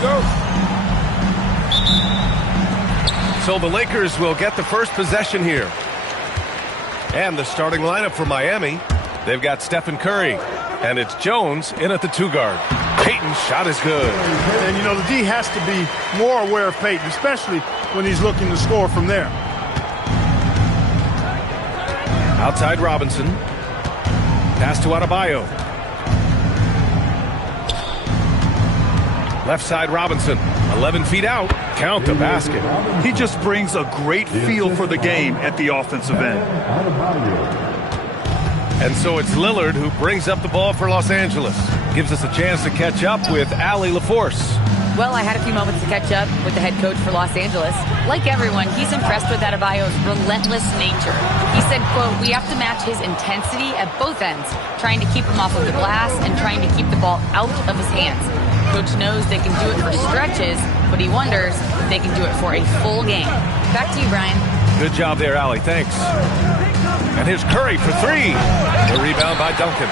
go. So the Lakers will get the first possession here. And the starting lineup for Miami, they've got Stephen Curry, and it's Jones in at the 2-guard. Payton's shot is good. And, you know, the D has to be more aware of Payton, especially when he's looking to score from there. Outside Robinson. Pass to Adebayo. Left side Robinson. 11 feet out. Count the basket. He just brings a great feel for the game at the offensive end. And so it's Lillard who brings up the ball for Los Angeles. Gives us a chance to catch up with Allie LaForce. Well, I had a few moments to catch up with the head coach for Los Angeles. Like everyone, he's impressed with Adebayo's relentless nature. He said, quote, "We have to match his intensity at both ends, trying to keep him off of the glass and trying to keep the ball out of his hands. Coach knows they can do it for stretches, but he wonders if they can do it for a full game." Back to you, Brian. Good job there, Allie. Thanks. And here's Curry for 3. The rebound by Duncan.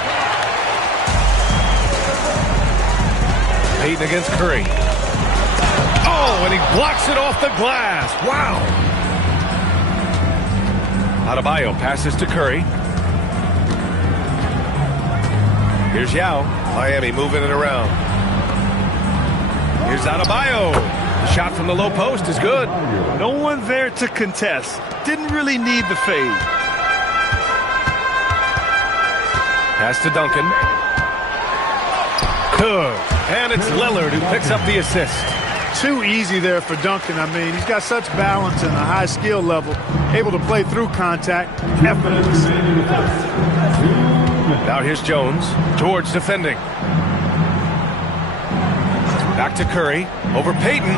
Payton against Curry. Oh, and he blocks it off the glass. Wow. Adebayo passes to Curry. Here's Yao. Miami moving it around. Here's Adebayo. The shot from the low post is good. No one there to contest. Didn't really need the fade. Pass to Duncan. Good. And it's Lillard who picks up the assist. Too easy there for Duncan. I mean, he's got such balance and a high skill level, able to play through contact. Effortless. Now here's Jones. George defending. Back to Curry. Over Payton.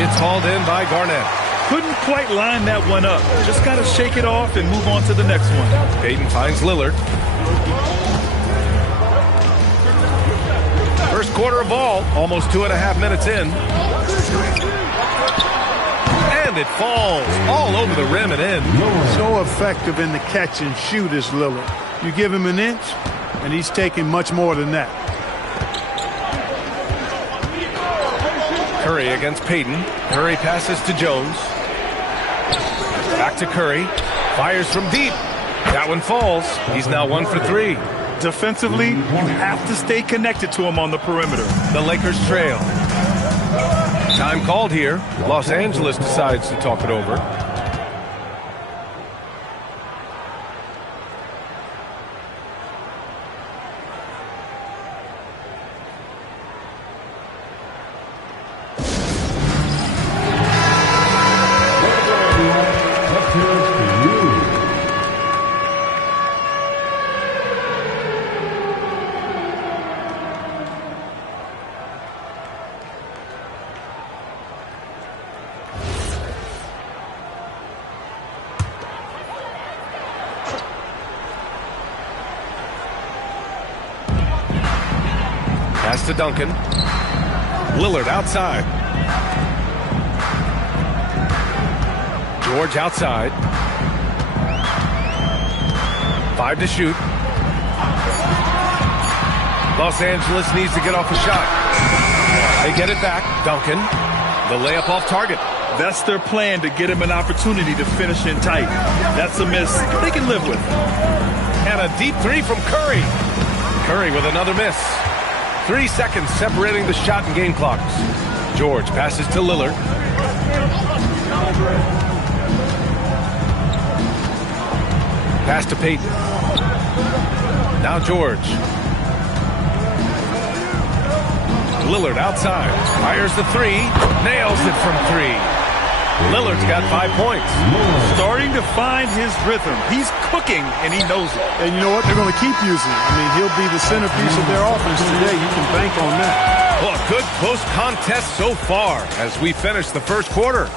It's hauled in by Garnett. Couldn't quite line that one up. Just got to shake it off and move on to the next one. Payton finds Lillard. First quarter of ball, almost 2.5 minutes in. And it falls all over the rim and in. So effective in the catch and shoot is Lillard. You give him an inch, and he's taking much more than that. Curry against Payton. Curry passes to Jones. Back to Curry. Fires from deep. That one falls. He's now 1 for 3. Defensively, you have to stay connected to him on the perimeter. The Lakers trail. Time called here. Los Angeles decides to talk it over. Pass to Duncan. Lillard outside. George outside. 5 to shoot. Los Angeles needs to get off a shot. They get it back. Duncan. The layup off target. That's their plan, to get him an opportunity to finish in tight. That's a miss they can live with. And a deep 3 from Curry. Curry with another miss. 3 seconds separating the shot and game clocks. George passes to Lillard. Pass to Payton. Now George. Lillard outside. Fires the 3. Nails it from 3. Lillard's got 5 points. Starting to find his rhythm. He's cooking, and he knows it. And you know what? They're going to keep using it. I mean, he'll be the centerpiece of their offense today. You can bank on that. Well, a good close contest so far as we finish the first quarter.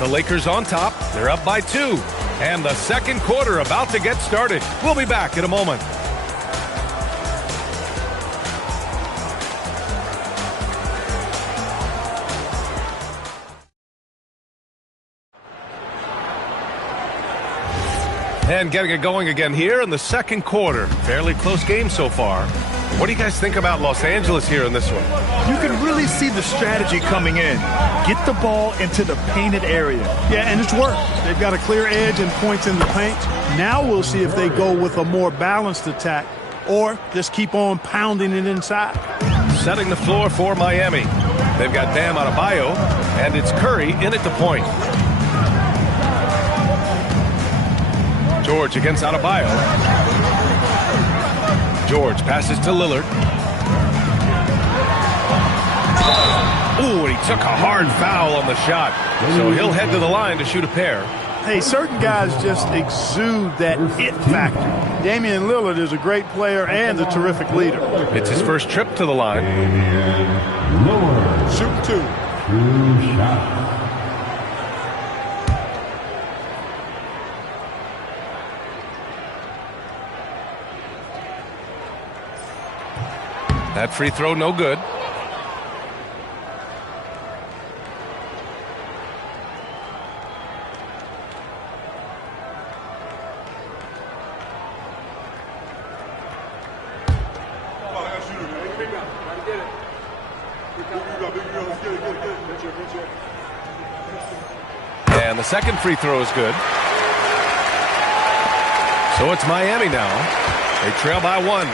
The Lakers on top. They're up by 2. And the second quarter about to get started. We'll be back in a moment. And getting it going again here in the second quarter. Fairly close game so far. What do you guys think about Los Angeles here in this one? You can really see the strategy coming in. Get the ball into the painted area. Yeah, and it's worked. They've got a clear edge and points in the paint. Now we'll see if they go with a more balanced attack or just keep on pounding it inside. Setting the floor for Miami. They've got Bam Adebayo, and it's Curry in at the point. George against Adebayo. George passes to Lillard. Ooh, and he took a hard foul on the shot. So he'll head to the line to shoot a pair. Hey, certain guys just exude that it factor. Damian Lillard is a great player and a terrific leader. It's his first trip to the line. Lillard. Shoot two. 2 shots. That free throw, no good. And the second free throw is good. So it's Miami now. They trail by 1.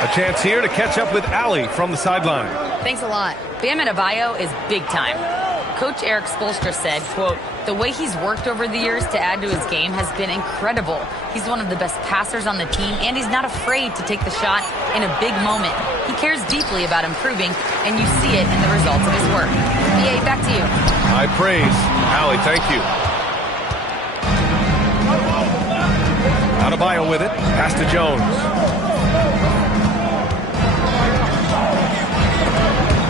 A chance here to catch up with Allie from the sideline. Thanks a lot. Bam Adebayo is big time. Coach Eric Spoelstra said, quote, the way he's worked over the years to add to his game has been incredible. He's one of the best passers on the team, and he's not afraid to take the shot in a big moment. He cares deeply about improving, and you see it in the results of his work. BA, back to you. High praise. Allie, thank you. Adebayo with it. Pass to Jones.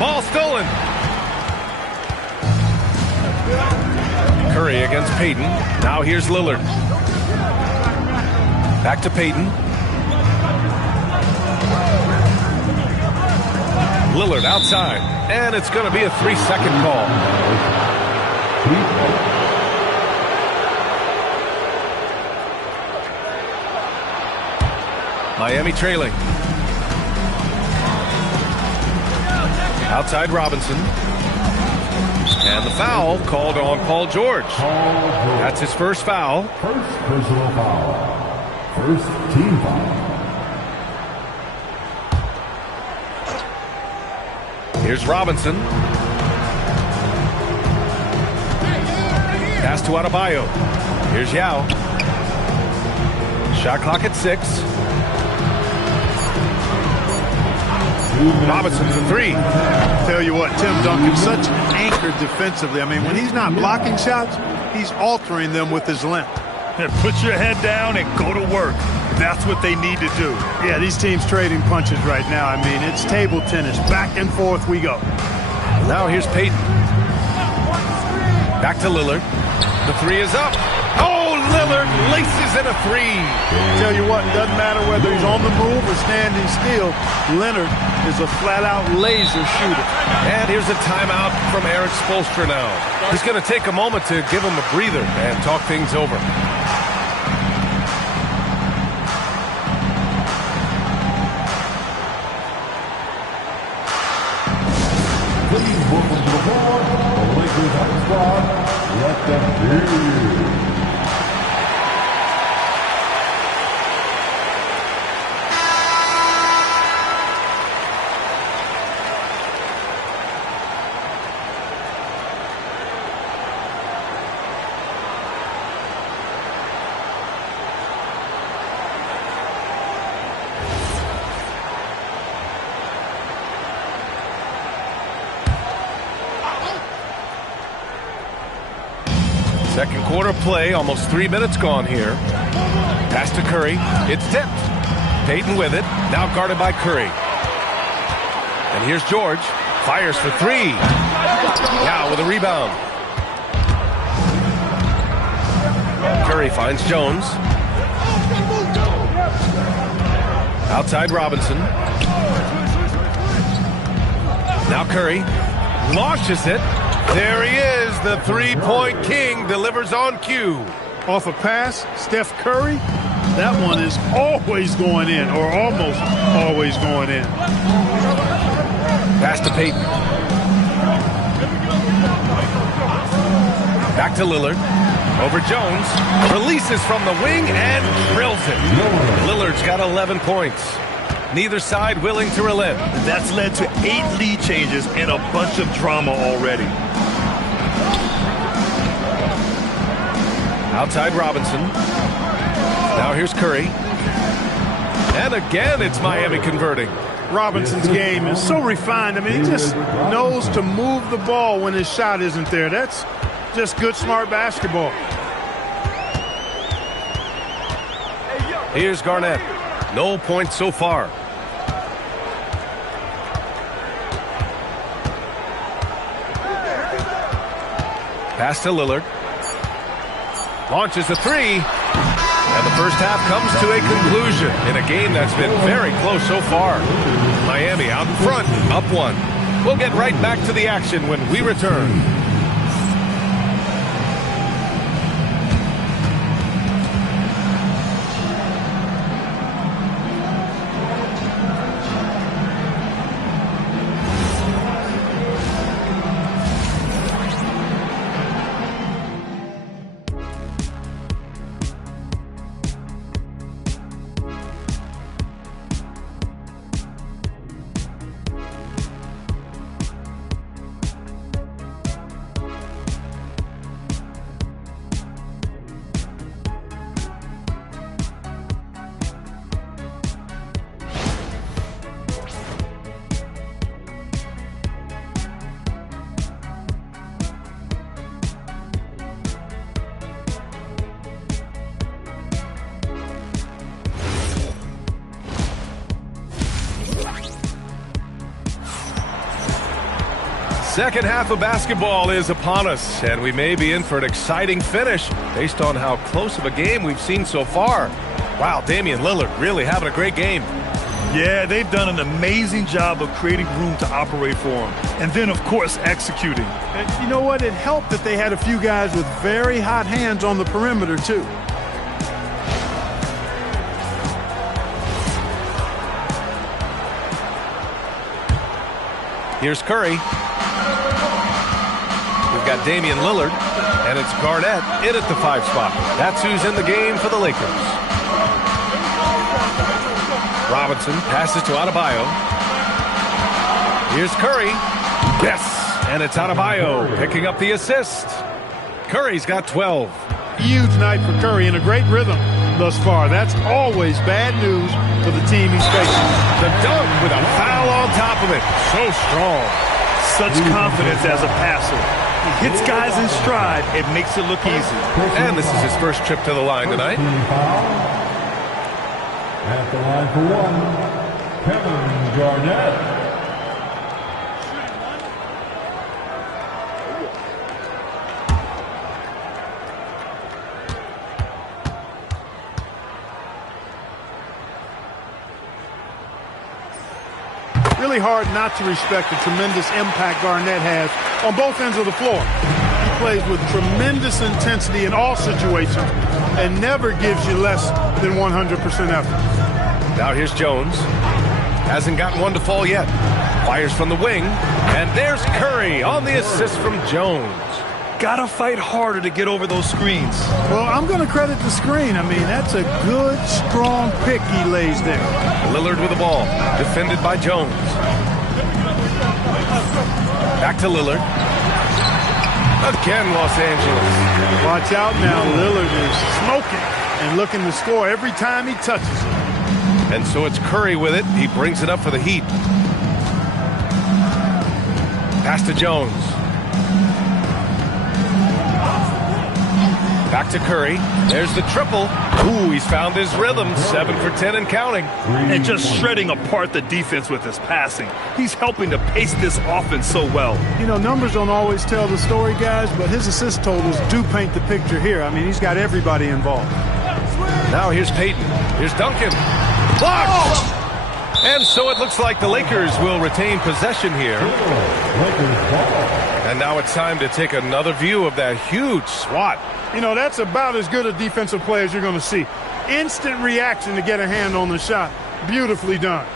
Ball stolen. Curry against Payton. Now here's Lillard. Back to Payton. Lillard outside. And it's going to be a 3-second call. Miami trailing. Outside Robinson. And the foul called on Paul George. That's his first foul. First personal foul. First team foul. Here's Robinson. Pass to Adebayo. Here's Yao. Shot clock at 6. Robinson for 3. Tell you what, Tim Duncan's such an anchor defensively. I mean, when he's not blocking shots, he's altering them with his length. Put your head down and go to work. That's what they need to do. Yeah, these teams trading punches right now. I mean, it's table tennis. Back and forth we go. Now here's Payton. Back to Lillard. The 3 is up. Oh, Lillard laces in a 3. Tell you what, it doesn't matter whether he's on the move or standing still. Leonard is a flat-out laser shooter. And here's a timeout from Eric Spoelstra now. He's going to take a moment to give him a breather and talk things over. Please welcome to the floor, the Lakers hot squad. Let them hear you. Second quarter play, almost 3 minutes gone here. Pass to Curry. It's tipped. Payton with it. Now guarded by Curry. And here's George. Fires for 3. Now with a rebound. Curry finds Jones. Outside Robinson. Now Curry launches it. There he is, the three-point king, delivers on cue. Off a pass, Steph Curry That one is always going in, or almost always going in. Pass to Payton. Back to Lillard. Over Jones. Releases from the wing and drills it. Lillard's got 11 points. Neither side willing to relent. That's led to 8 lead changes and a bunch of drama already. Outside Robinson. Now here's Curry. And again, it's Miami converting. Robinson's game is so refined. I mean, he just knows to move the ball when his shot isn't there. That's just good, smart basketball. Here's Garnett. No points so far. Pass to Lillard. Launches the three. And the first half comes to a conclusion in a game that's been very close so far. Miami out in front, up 1. We'll get right back to the action when we return. Second half of basketball is upon us, and we may be in for an exciting finish based on how close of a game we've seen so far. Wow, Damian Lillard really having a great game. Yeah, they've done an amazing job of creating room to operate for him. And then, of course, executing. And you know what? It helped that they had a few guys with very hot hands on the perimeter, too. Here's Curry. We've got Damian Lillard, and it's Garnett in at the 5 spot. That's who's in the game for the Lakers. Robinson passes to Adebayo. Here's Curry. Yes, and it's Adebayo picking up the assist. Curry's got 12. Huge night for Curry and a great rhythm thus far. That's always bad news for the team he's facing. The dunk with a foul on top of it. So strong. Such confidence as a passer. He hits guys in stride. It makes it look easy. And this is his first trip to the line tonight. At the line for 1, Kevin Garnett. Really hard not to respect the tremendous impact Garnett has on both ends of the floor. He plays with tremendous intensity in all situations and never gives you less than 100% effort. Now here's Jones. Hasn't gotten one to fall yet. Fires from the wing. And there's Curry on the assist from Jones. Gotta fight harder to get over those screens. Well, I'm going to credit the screen. I mean, that's a good, strong pick he lays there. Lillard with the ball. Defended by Jones. Back to Lillard. Again, Los Angeles. Watch out now. Lillard is smoking and looking to score every time he touches it. And so it's Curry with it. He brings it up for the Heat. Pass to Jones. Back to Curry. There's the triple. Ooh, he's found his rhythm. 7 for 10 and counting. And just shredding apart the defense with his passing. He's helping to pace this offense so well. You know, numbers don't always tell the story, guys, but his assist totals do paint the picture here. I mean, he's got everybody involved. Now here's Payton. Here's Duncan. Blocked! Oh! And so it looks like the Lakers will retain possession here. And now it's time to take another view of that huge swat. You know, that's about as good a defensive play as you're going to see. instant reaction to get a hand on the shot. Beautifully done.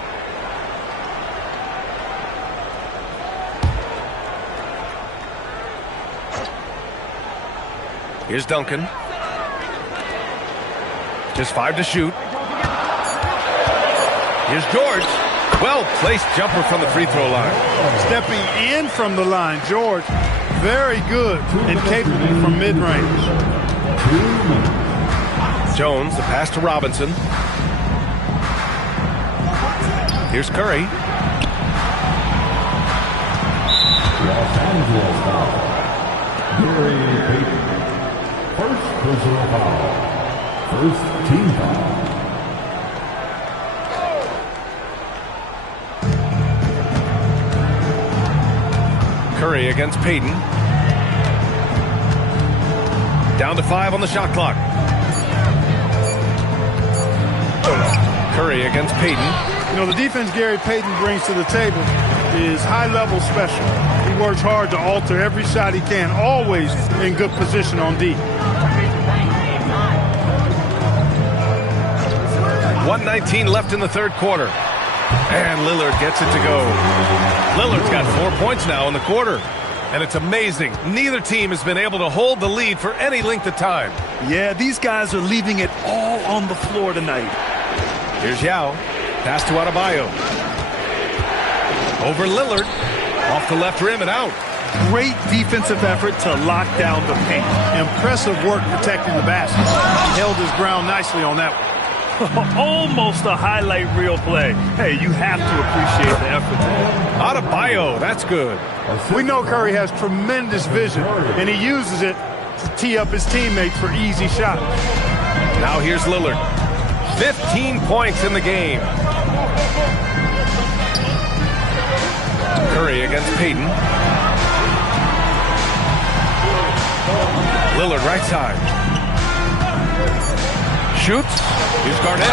Here's Duncan. Just 5 to shoot. Here's George. Well-placed jumper from the free throw line. Stepping in from the line, George. Very good and capable from mid-range. Jones, the pass to Robinson. Here's Curry. Los Angeles foul. Gary Payton. First personal foul. First team foul. Curry against Payton. Down to 5 on the shot clock. Curry against Payton. You know, the defense Gary Payton brings to the table is high-level special. He works hard to alter every shot he can, always in good position on D. 1:19 left in the third quarter. And Lillard gets it to go. Lillard's got 4 points now in the quarter. And it's amazing. Neither team has been able to hold the lead for any length of time. Yeah, these guys are leaving it all on the floor tonight. Here's Yao. Pass to Adebayo. Over Lillard. Off the left rim and out. Great defensive effort to lock down the paint. Impressive work protecting the basket. He held his ground nicely on that one. Almost a highlight reel play. Hey, you have to appreciate the effort there. Adebayo, that's good. We know Curry has tremendous vision, and he uses it to tee up his teammates for easy shots. Now here's Lillard. 15 points in the game. Curry against Payton. Lillard right side. Shoots. Here's Garnett.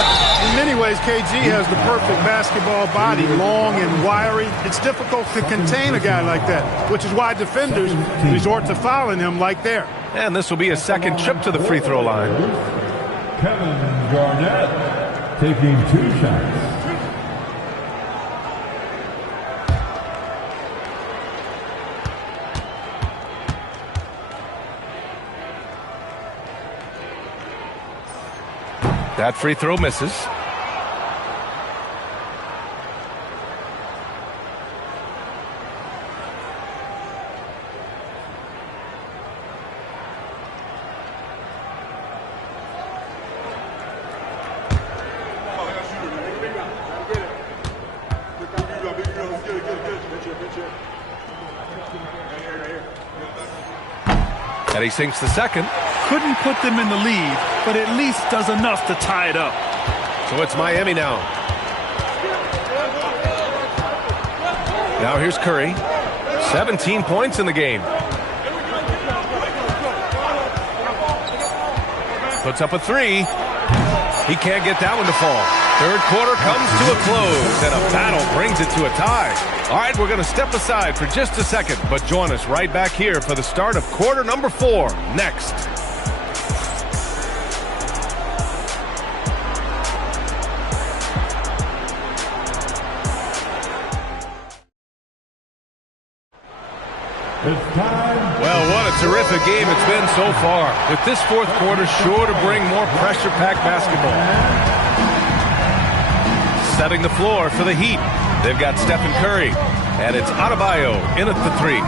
In many ways, KG has the perfect basketball body, long and wiry. It's difficult to contain a guy like that, which is why defenders resort to fouling him like there. And this will be a second trip to the free throw line. Kevin Garnett taking 2 shots. That free throw misses. And he sinks the second. Couldn't put them in the lead, but at least does enough to tie it up. So it's Miami now. Now here's Curry. 17 points in the game. Puts up a 3. He can't get that one to fall. Third quarter comes to a close, and a battle brings it to a tie. All right, we're going to step aside for just a second, but join us right back here for the start of quarter number 4 next. It's time. Well, what a terrific game it's been so far, with this fourth quarter sure to bring more pressure-packed basketball. Setting the floor for the Heat. They've got Stephen Curry, and it's Adebayo in at the 3.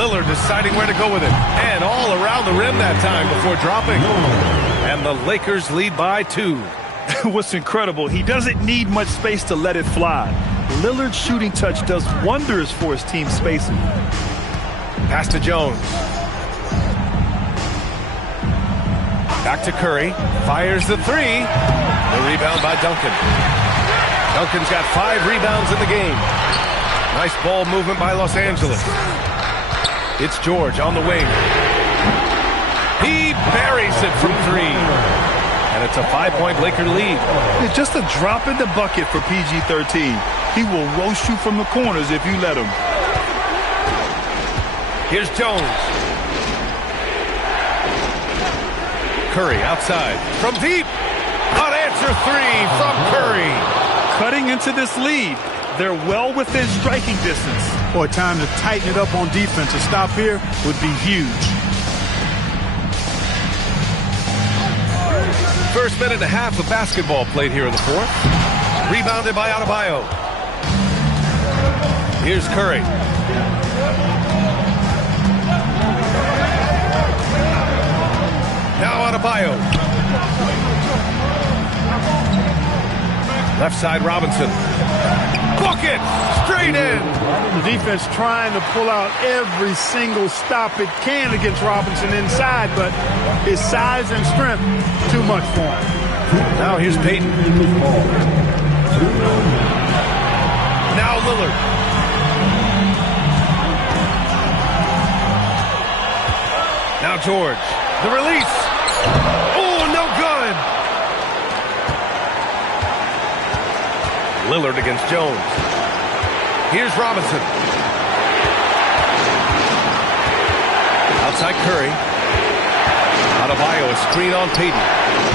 Lillard deciding where to go with it, and all around the rim that time before dropping. And the Lakers lead by 2. What's incredible, he doesn't need much space to let it fly. Lillard's shooting touch does wonders for his team spacing. Pass to Jones. Back to Curry. Fires the 3. The rebound by Duncan. Duncan's got 5 rebounds in the game. Nice ball movement by Los Angeles. It's George on the wing. He buries it from 3. And it's a 5-point Laker lead. It's just a drop in the bucket for PG-13. He will roast you from the corners if you let him. Here's Jones. Curry outside. From deep. Unanswered three from Curry. Cutting into this lead. They're well within striking distance. Boy, time to tighten it up on defense. A stop here would be huge. First minute and a half of basketball played here in the fourth. Rebounded by Adebayo. Here's Curry. Now Adebayo. Left side Robinson. Book it! Straight in! The defense trying to pull out every single stop it can against Robinson inside, but his size and strength, too much for him. Now here's Payton. Now Lillard. Now George. The release. Oh, no good. Lillard against Jones. Here's Robinson. Outside Curry. Adebayo, a screen on Payton.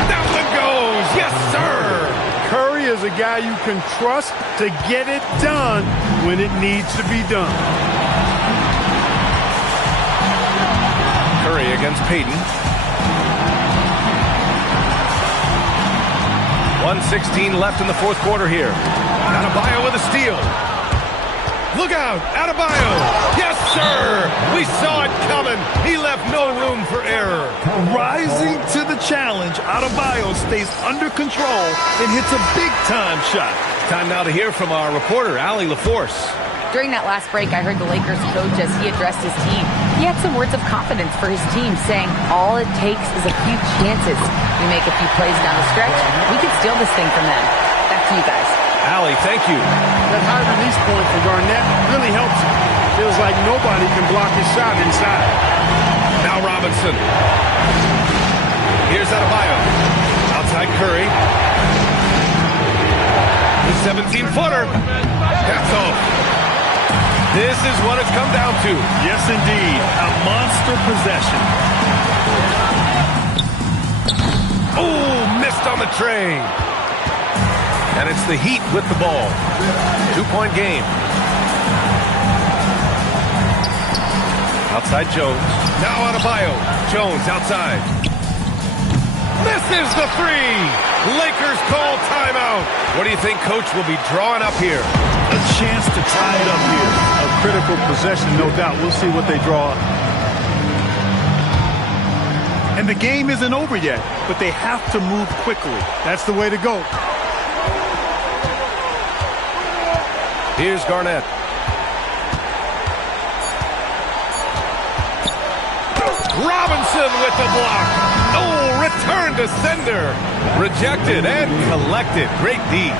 That one goes. Yes, sir. Curry is a guy you can trust to get it done when it needs to be done. Curry against Payton. 1:16 left in the fourth quarter here. Adebayo with a steal. Look out, Adebayo. Yes, sir. We saw it coming. He left no room for error. Rising to the challenge, Adebayo stays under control and hits a big-time shot. Time now to hear from our reporter, Allie LaForce. During that last break, I heard the Lakers coach as he addressed his team. He had some words of confidence for his team, saying all it takes is a few chances. We make a few plays down the stretch, we can steal this thing from them. Back to you guys. Allie, thank you. That high release point for Garnett really helps him. Feels like nobody can block his shot inside. Now Robinson. Here's Adebayo. Outside Curry. The 17-footer. That's off. This is what it's come down to. Yes, indeed. A monster possession. Oh, missed on the tray. And it's the Heat with the ball. 2-point game. Outside Jones. Now Adebayo. Jones outside. Misses the three. Lakers call timeout. What do you think Coach will be drawing up here? A chance to tie it up here. A critical possession, no doubt. We'll see what they draw up. And the game isn't over yet, but they have to move quickly. That's the way to go. Here's Garnett. Robinson with the block. Oh, return to sender. Rejected and collected. Great D.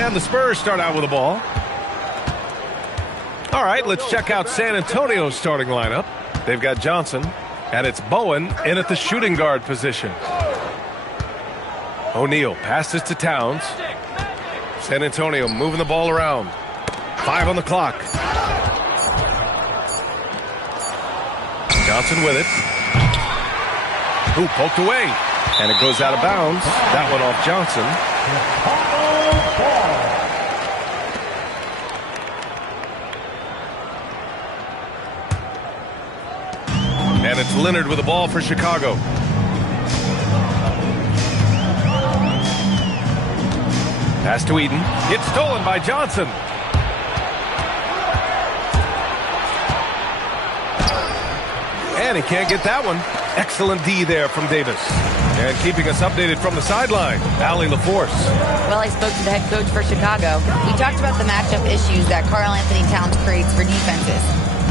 And the Spurs start out with the ball. All right, let's check out San Antonio's starting lineup. They've got Johnson, and it's Bowen in at the shooting guard position. O'Neal passes to Towns. San Antonio moving the ball around. 5 on the clock. Johnson with it. Ooh, poked away. And it goes out of bounds. That one off Johnson. And it's Leonard with the ball for Chicago. Pass to Eden. It's stolen by Johnson. And he can't get that one. Excellent D there from Davis. And keeping us updated from the sideline, Allie LaForce. Well, I spoke to the head coach for Chicago. We talked about the matchup issues that Karl-Anthony Towns creates for defenses.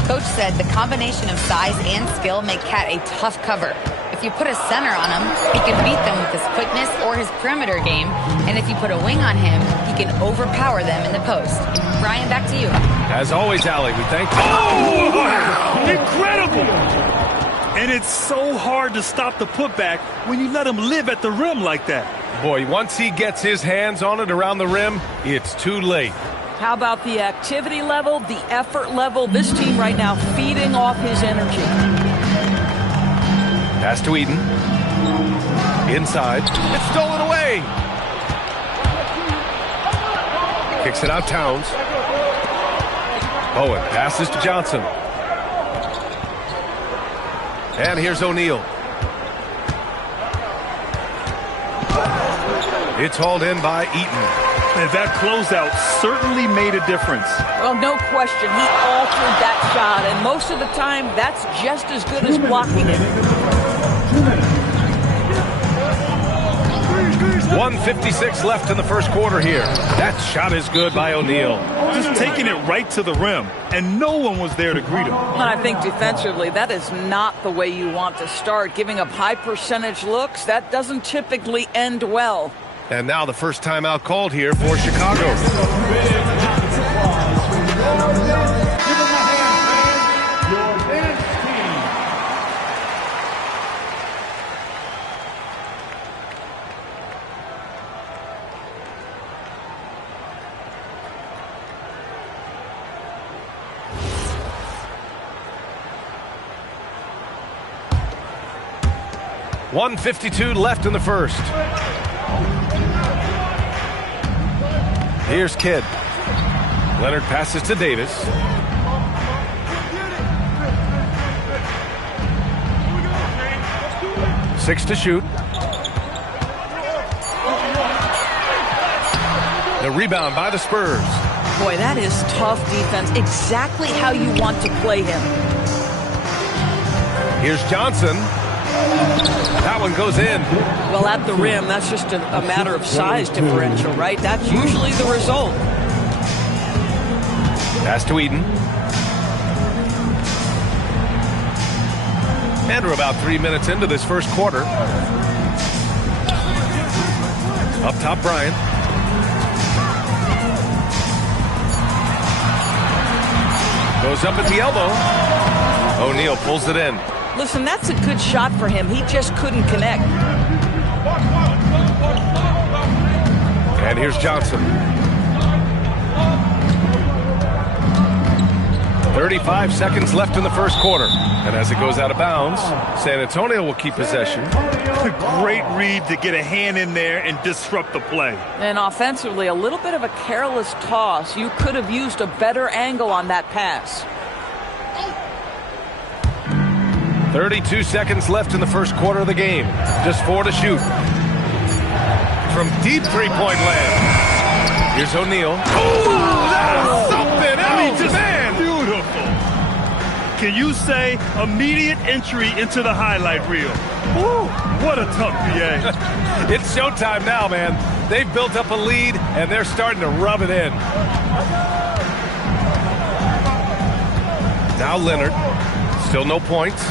Coach said the combination of size and skill make Cat a tough cover. If you put a center on him, he can beat them with his quickness or his perimeter game. And if you put a wing on him, he can overpower them in the post. Ryan, back to you. As always, Allie, we thank you. Oh, wow. Incredible! And it's so hard to stop the putback when you let him live at the rim like that. Boy, once he gets his hands on it around the rim, it's too late. How about the activity level, the effort level? This team right now feeding off his energy. Pass to Eden. Inside. It's stolen away. Kicks it out, Towns. Bowen passes to Johnson. And here's O'Neal. It's hauled in by Eaton. And that closeout certainly made a difference. Well, no question. He altered that shot, and most of the time, that's just as good as blocking it. 1:56 left in the first quarter here. That shot is good by O'Neal. Just taking it right to the rim, and no one was there to greet him. And I think defensively, that is not the way you want to start. Giving up high percentage looks, that doesn't typically end well. And now the first timeout called here for Chicago. .152 left in the first. Here's Kidd. Leonard passes to Davis. Six to shoot. The rebound by the Spurs. Boy, that is tough defense. Exactly how you want to play him. Here's Johnson. That one goes in. Well, at the rim, that's just a matter of size differential, right? That's usually the result. Pass to Eden. And we're about 3 minutes into this first quarter. Up top, Bryant. Goes up at the elbow. O'Neal pulls it in. Listen, that's a good shot for him. He just couldn't connect. And here's Johnson. 35 seconds left in the first quarter. And as it goes out of bounds, San Antonio will keep possession. A great read to get a hand in there and disrupt the play. And offensively, a little bit of a careless toss. You could have used a better angle on that pass. 32 seconds left in the first quarter of the game. Just 4 to shoot. From deep three-point land. Here's O'Neal. Oh, that's something else, man! Beautiful. Can you say immediate entry into the highlight reel? Woo, what a tough PA. It's showtime now, man. They've built up a lead, and they're starting to rub it in. Now Leonard. Still no points.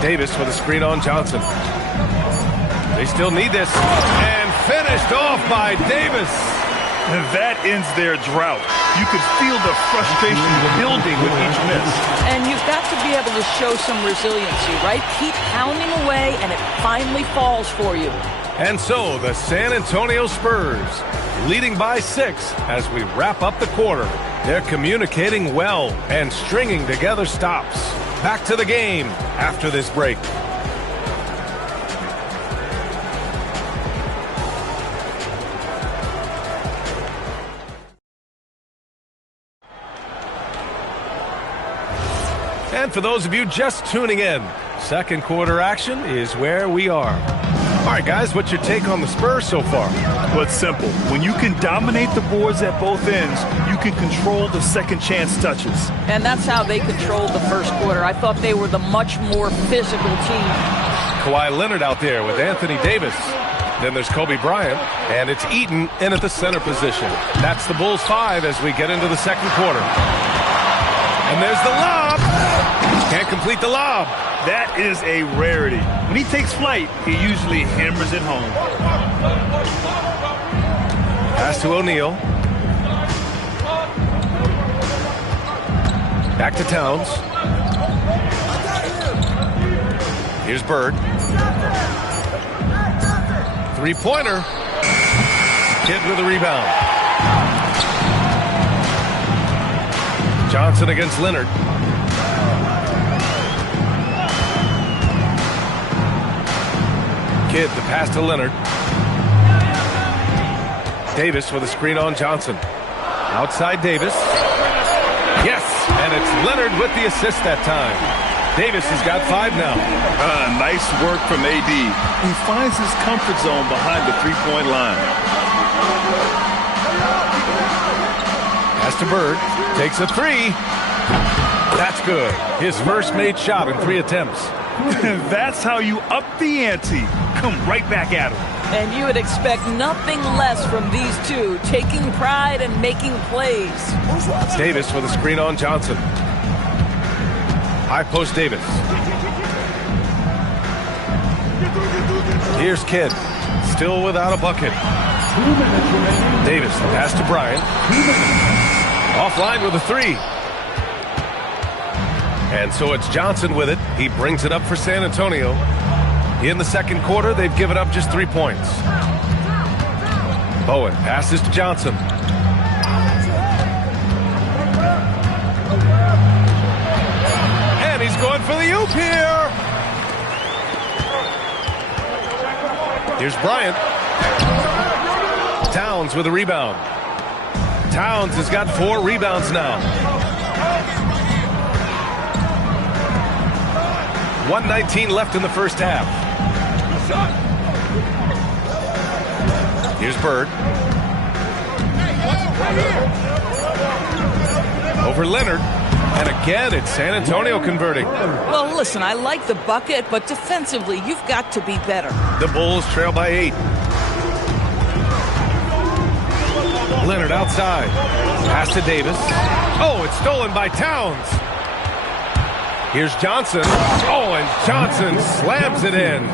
Davis with a screen on Johnson. They still need this. And finished off by Davis. And that ends their drought. You could feel the frustration building with each miss. And you've got to be able to show some resiliency, right? Keep pounding away, and it finally falls for you. And so the San Antonio Spurs leading by 6 as we wrap up the quarter. They're communicating well and stringing together stops. Back to the game after this break. And for those of you just tuning in, second quarter action is where we are. All right, guys, what's your take on the Spurs so far? Well, it's simple. When you can dominate the boards at both ends, you can control the second chance touches. And that's how they controlled the first quarter. I thought they were the much more physical team. Kawhi Leonard out there with Anthony Davis. Then there's Kobe Bryant, and it's Eaton in at the center position. That's the Bulls 5 as we get into the second quarter. And there's the lob. Can't complete the lob. That is a rarity. When he takes flight, he usually hammers it home. Pass to O'Neal. Back to Towns. Here's Bird. Three-pointer. Kidd with a rebound. Johnson against Leonard. Kidd, the pass to Leonard. Davis with a screen on Johnson. Outside Davis. Yes, and it's Leonard with the assist that time. Davis has got 5 now. Nice work from AD. He finds his comfort zone behind the three-point line. Pass to Bird. Takes a 3. That's good. His first made shot in 3 attempts. That's how you up the ante. Come right back at him. And you would expect nothing less from these two, taking pride and making plays. Davis with a screen on Johnson. High post Davis. Here's Kidd. Still without a bucket. Davis, the pass to Bryant. Offline with a 3. And so it's Johnson with it. He brings it up for San Antonio. In the second quarter, they've given up just 3 points. Bowen passes to Johnson. And he's going for the oop here. Here's Bryant. Towns with a rebound. Towns has got 4 rebounds now. 1:19 left in the first half. Here's Bird. Over Leonard. And again, it's San Antonio converting. Well, listen, I like the bucket, but defensively, you've got to be better. The Bulls trail by 8. Leonard outside. Pass to Davis. Oh, it's stolen by Towns. Here's Johnson. Oh, and Johnson slams it in.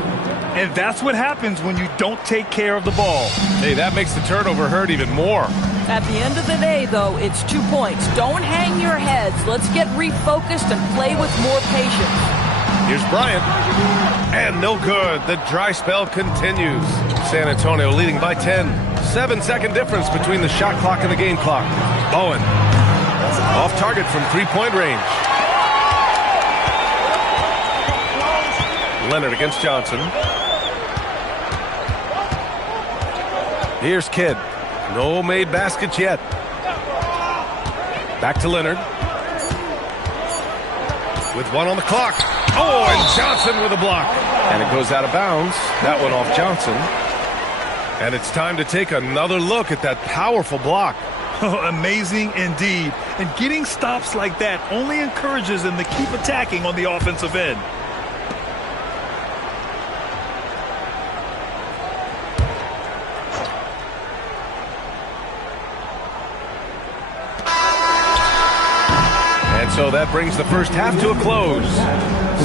And that's what happens when you don't take care of the ball. Hey, that makes the turnover hurt even more. At the end of the day, though, it's 2 points. Don't hang your heads. Let's get refocused and play with more patience. Here's Bryant. And no good. The dry spell continues. San Antonio leading by 10. 7-second difference between the shot clock and the game clock. Bowen. Off target from 3-point range. Leonard against Johnson. Here's Kidd. No made baskets yet. Back to Leonard. With 1 on the clock. Oh, and Johnson with a block. And it goes out of bounds. That one off Johnson. And it's time to take another look at that powerful block. Amazing indeed. And getting stops like that only encourages them to keep attacking on the offensive end. So that brings the first half to a close.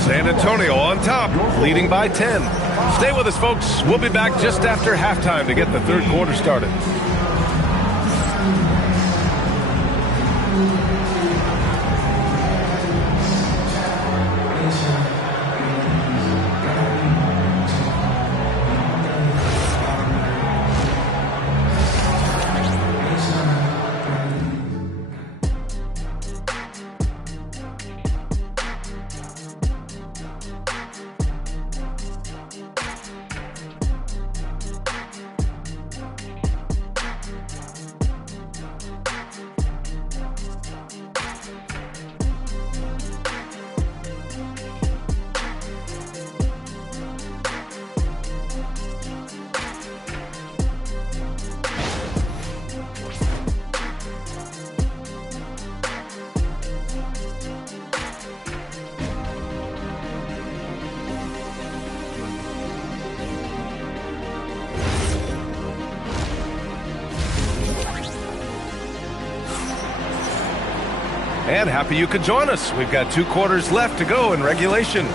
San Antonio on top, leading by 10. Stay with us, folks. We'll be back just after halftime to get the third quarter started. And happy you could join us. We've got 2 quarters left to go in regulation.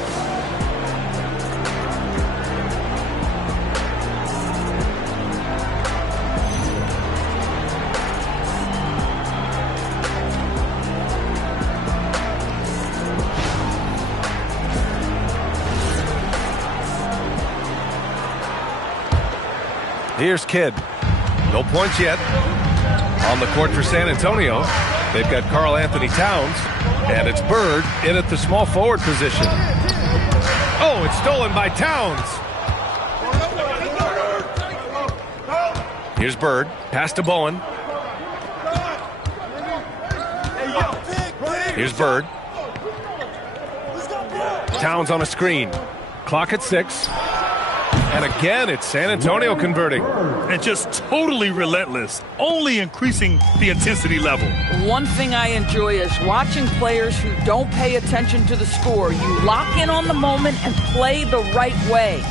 Here's Kidd. No points yet. On the court for San Antonio, they've got Karl Anthony Towns, and it's Bird in at the small forward position. Oh, it's stolen by Towns. Here's Bird, pass to Bowen. Here's Bird. Towns on a screen. Clock at 6. And again, it's San Antonio converting. And just totally relentless, only increasing the intensity level. One thing I enjoy is watching players who don't pay attention to the score. You lock in on the moment and play the right way.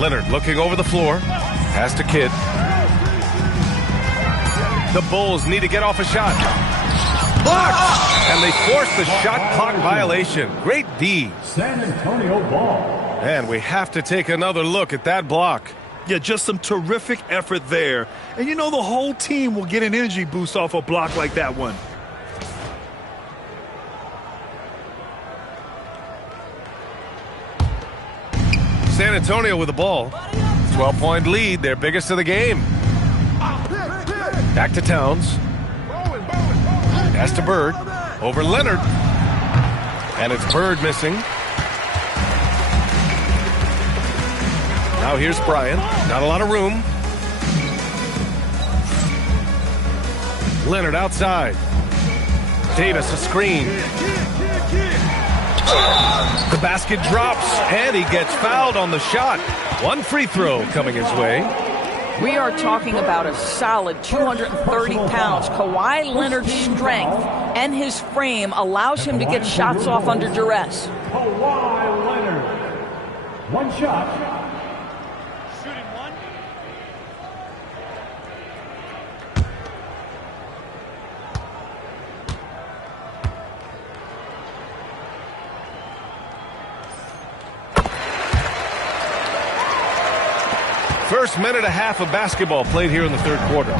Leonard looking over the floor. Pass to Kidd. The Bulls need to get off a shot. Blocked! And they force the shot clock violation. Great D. San Antonio ball. And we have to take another look at that block. Yeah, just some terrific effort there. And you know the whole team will get an energy boost off a block like that one. San Antonio with the ball. 12-point lead, their biggest of the game. Back to Towns. Pass to Bird. Over Leonard. And it's Bird missing. Now here's Bryant. Not a lot of room. Leonard outside. Davis a screen. The basket drops, and he gets fouled on the shot. One free throw coming his way. We are talking about a solid 230 pounds. Kawhi Leonard's strength and his frame allows him to get shots off under duress. Kawhi Leonard. One shot. Shooting one. First minute and a half of basketball played here in the third quarter.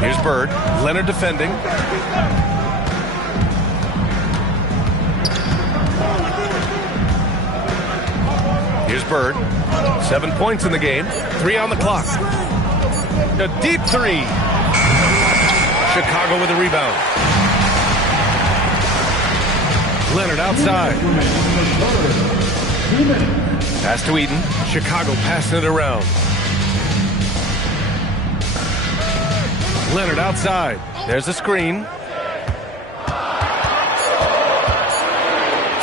Here's Bird. Leonard defending. Here's Bird. 7 points in the game. 3 on the clock. A deep 3. Chicago with a rebound. Leonard outside. Pass to Eden. Chicago passing it around. Leonard outside. There's a screen.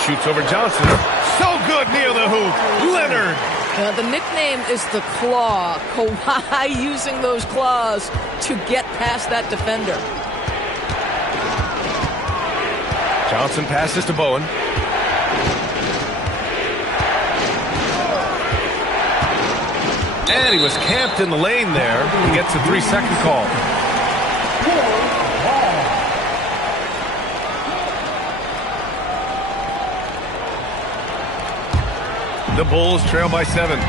Shoots over Johnson. So good near the hoop. Leonard. The nickname is the Claw. Kawhi using those claws to get past that defender. Johnson passes to Bowen. And he was camped in the lane there. He gets a 3-second call. The Bulls trail by 7.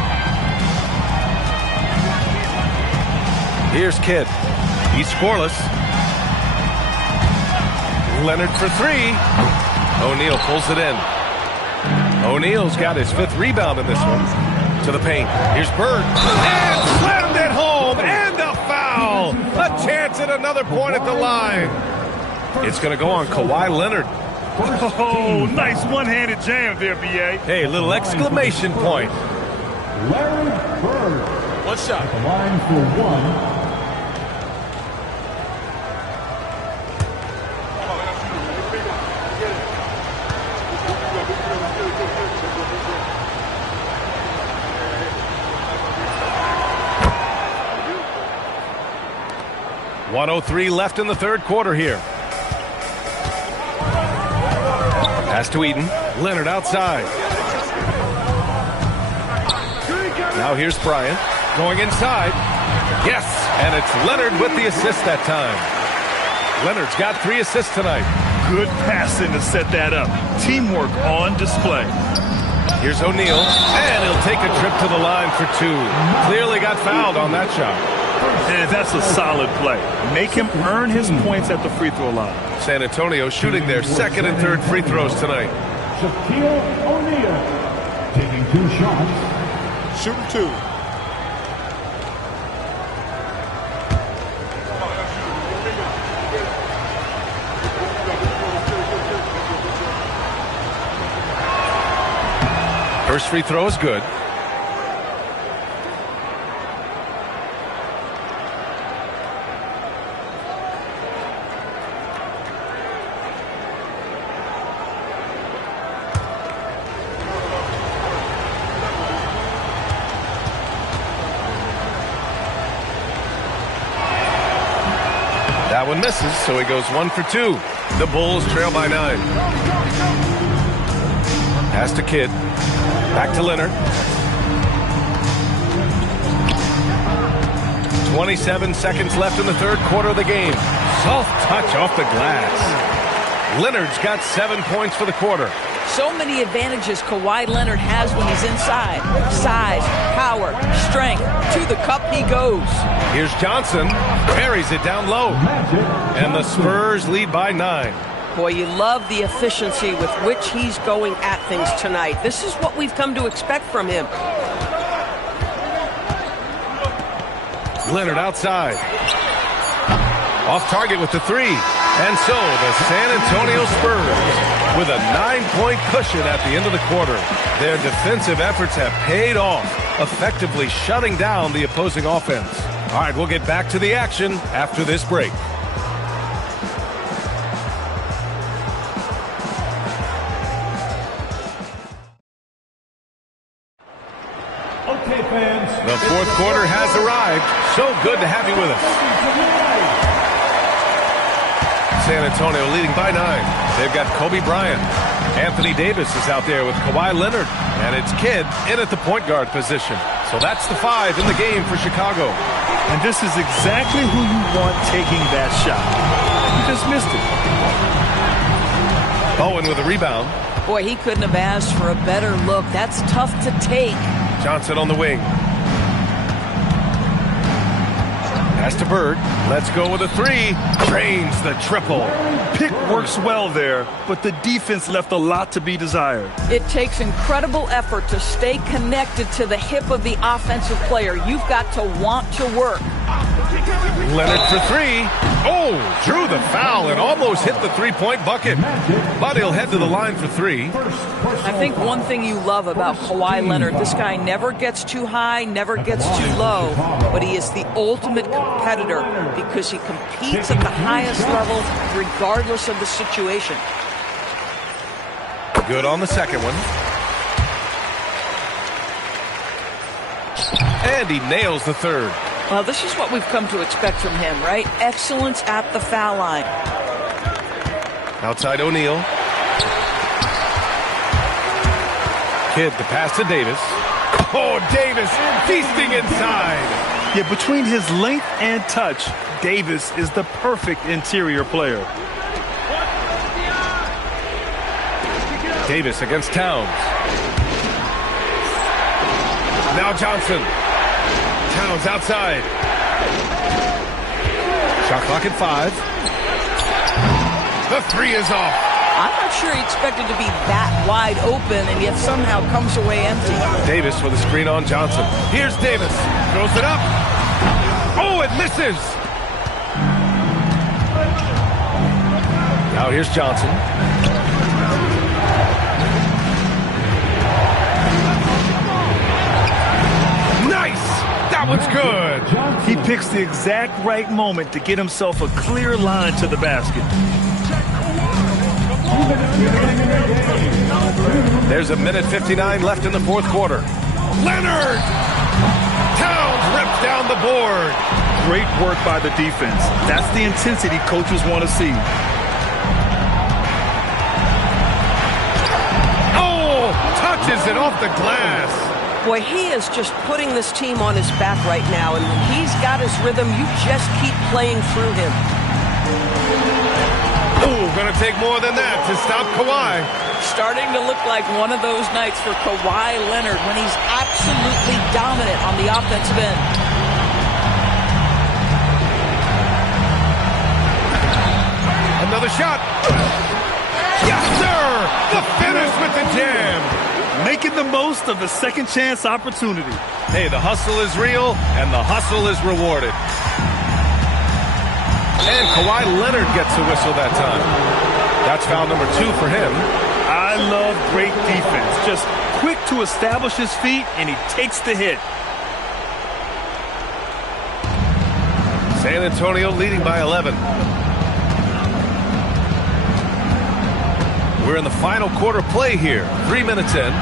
Here's Kidd. He's scoreless. Leonard for 3. O'Neal pulls it in. O'Neal's got his 5th rebound in this one. To the paint. Here's Bird. And slammed it home. And a foul. A chance at another point at the line. It's going to go on Kawhi Leonard. Oh, nice one-handed jam there, B.A. Hey, little exclamation point. Larry Bird. One shot. At the line for 1. .103 left in the 3rd quarter here. Pass to Eden. Leonard outside. Now here's Bryant. Going inside. Yes! And it's Leonard with the assist that time. Leonard's got 3 assists tonight. Good passing to set that up. Teamwork on display. Here's O'Neal. And he'll take a trip to the line for 2. Clearly got fouled on that shot. And that's a solid play. Make him earn his points at the free throw line. San Antonio shooting their 2nd and 3rd free throws tonight. Shaquille O'Neal taking 2 shots. Shooting 2. First free throw is good. That one misses, so he goes 1 for 2. The Bulls trail by 9. Pass to Kidd. Back to Leonard. 27 seconds left in the 3rd quarter of the game. Soft touch off the glass. Leonard's got 7 points for the quarter. So many advantages Kawhi Leonard has when he's inside. Size, power, strength. To the cup he goes. Here's Johnson. Carries it down low. And the Spurs lead by 9. Boy, you love the efficiency with which he's going at things tonight. This is what we've come to expect from him. Leonard outside. Off target with the 3. And so the San Antonio Spurs with a 9-point cushion at the end of the quarter. Their defensive efforts have paid off, effectively shutting down the opposing offense. All right, we'll get back to the action after this break. Okay, fans. The 4th quarter has arrived. So good to have you with us. San Antonio leading by 9. They've got Kobe Bryant. Anthony Davis is out there with Kawhi Leonard. And it's Kidd in at the point guard position. So that's the 5 in the game for Chicago. And this is exactly who you want taking that shot. He just missed it. Bowen with a rebound. Boy, he couldn't have asked for a better look. That's tough to take. Johnson on the wing. Pass to Bird. Let's go with a 3. Drains the triple. Pick works well there, but the defense left a lot to be desired. It takes incredible effort to stay connected to the hip of the offensive player. You've got to want to work. Leonard for 3. Oh, drew the foul and almost hit the 3-point bucket. But he'll head to the line for 3. I think one thing you love about Kawhi Leonard, this guy never gets too high, never gets too low, but he is the ultimate competitor because he competes at the highest level regardless of the situation. Good on the second one. And he nails the 3rd. Well, this is what we've come to expect from him, right? Excellence at the foul line. Outside O'Neal. Kidd the pass to Davis. Oh, Davis feasting inside. Yeah, between his length and touch, Davis is the perfect interior player. Davis against Towns. Now Johnson. Towns outside. Shot clock at 5. The 3 is off. I'm not sure he expected to be that wide open and yet somehow comes away empty. Davis with a screen on Johnson. Here's Davis. Throws it up. Oh, it misses. Now here's Johnson. Nice! That one's good. He picks the exact right moment to get himself a clear line to the basket. There's a minute 59 left in the fourth quarter. Leonard! Towns rips down the board. Great work by the defense. That's the intensity coaches want to see. Oh! Touches it off the glass. Boy, he is just putting this team on his back right now, and when he's got his rhythm, you just keep playing through him. Oh, gonna take more than that to stop Kawhi. Starting to look like one of those nights for Kawhi Leonard when he's absolutely dominant on the offensive end. Another shot. Yes, sir! The finish with the jam. Making the most of the second chance opportunity. Hey, the hustle is real, and the hustle is rewarded. And Kawhi Leonard gets a whistle that time. That's foul number 2 for him. I love great defense. Just quick to establish his feet, and he takes the hit. San Antonio leading by 11. We're in the final quarter play here. 3 minutes in.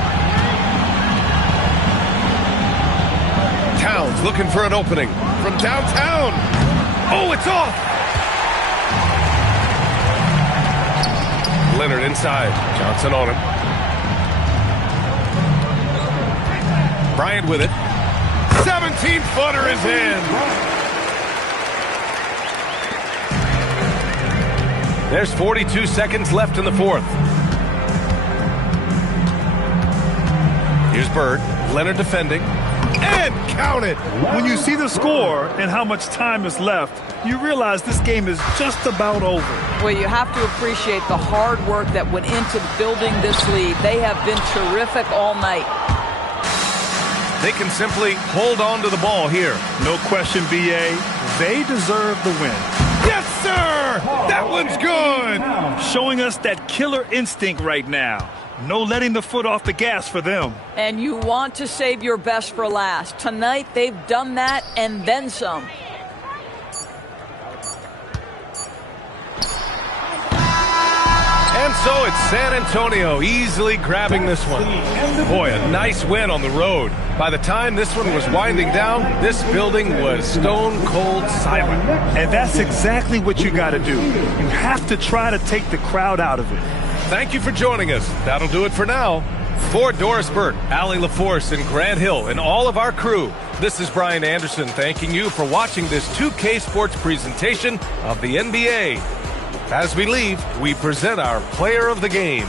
Towns looking for an opening from downtown. Oh, it's off. Leonard inside. Johnson on him. Bryant with it. 17-footer is in. There's 42 seconds left in the fourth. Here's Bird. Leonard defending. And count it. When you see the score and how much time is left, you realize this game is just about over. Well, you have to appreciate the hard work that went into building this lead. They have been terrific all night. They can simply hold on to the ball here. No question, B.A. They deserve the win. Yes, sir! That one's good! Showing us that killer instinct right now. No letting the foot off the gas for them. And you want to save your best for last. Tonight, they've done that and then some. And so it's San Antonio easily grabbing this one. Boy, a nice win on the road. By the time this one was winding down, this building was stone cold silent. And that's exactly what you got to do. You have to try to take the crowd out of it. Thank you for joining us. That'll do it for now. For Doris Burke, Allie LaForce, and Grant Hill, and all of our crew, this is Brian Anderson thanking you for watching this 2K Sports presentation of the NBA. As we leave, we present our player of the game.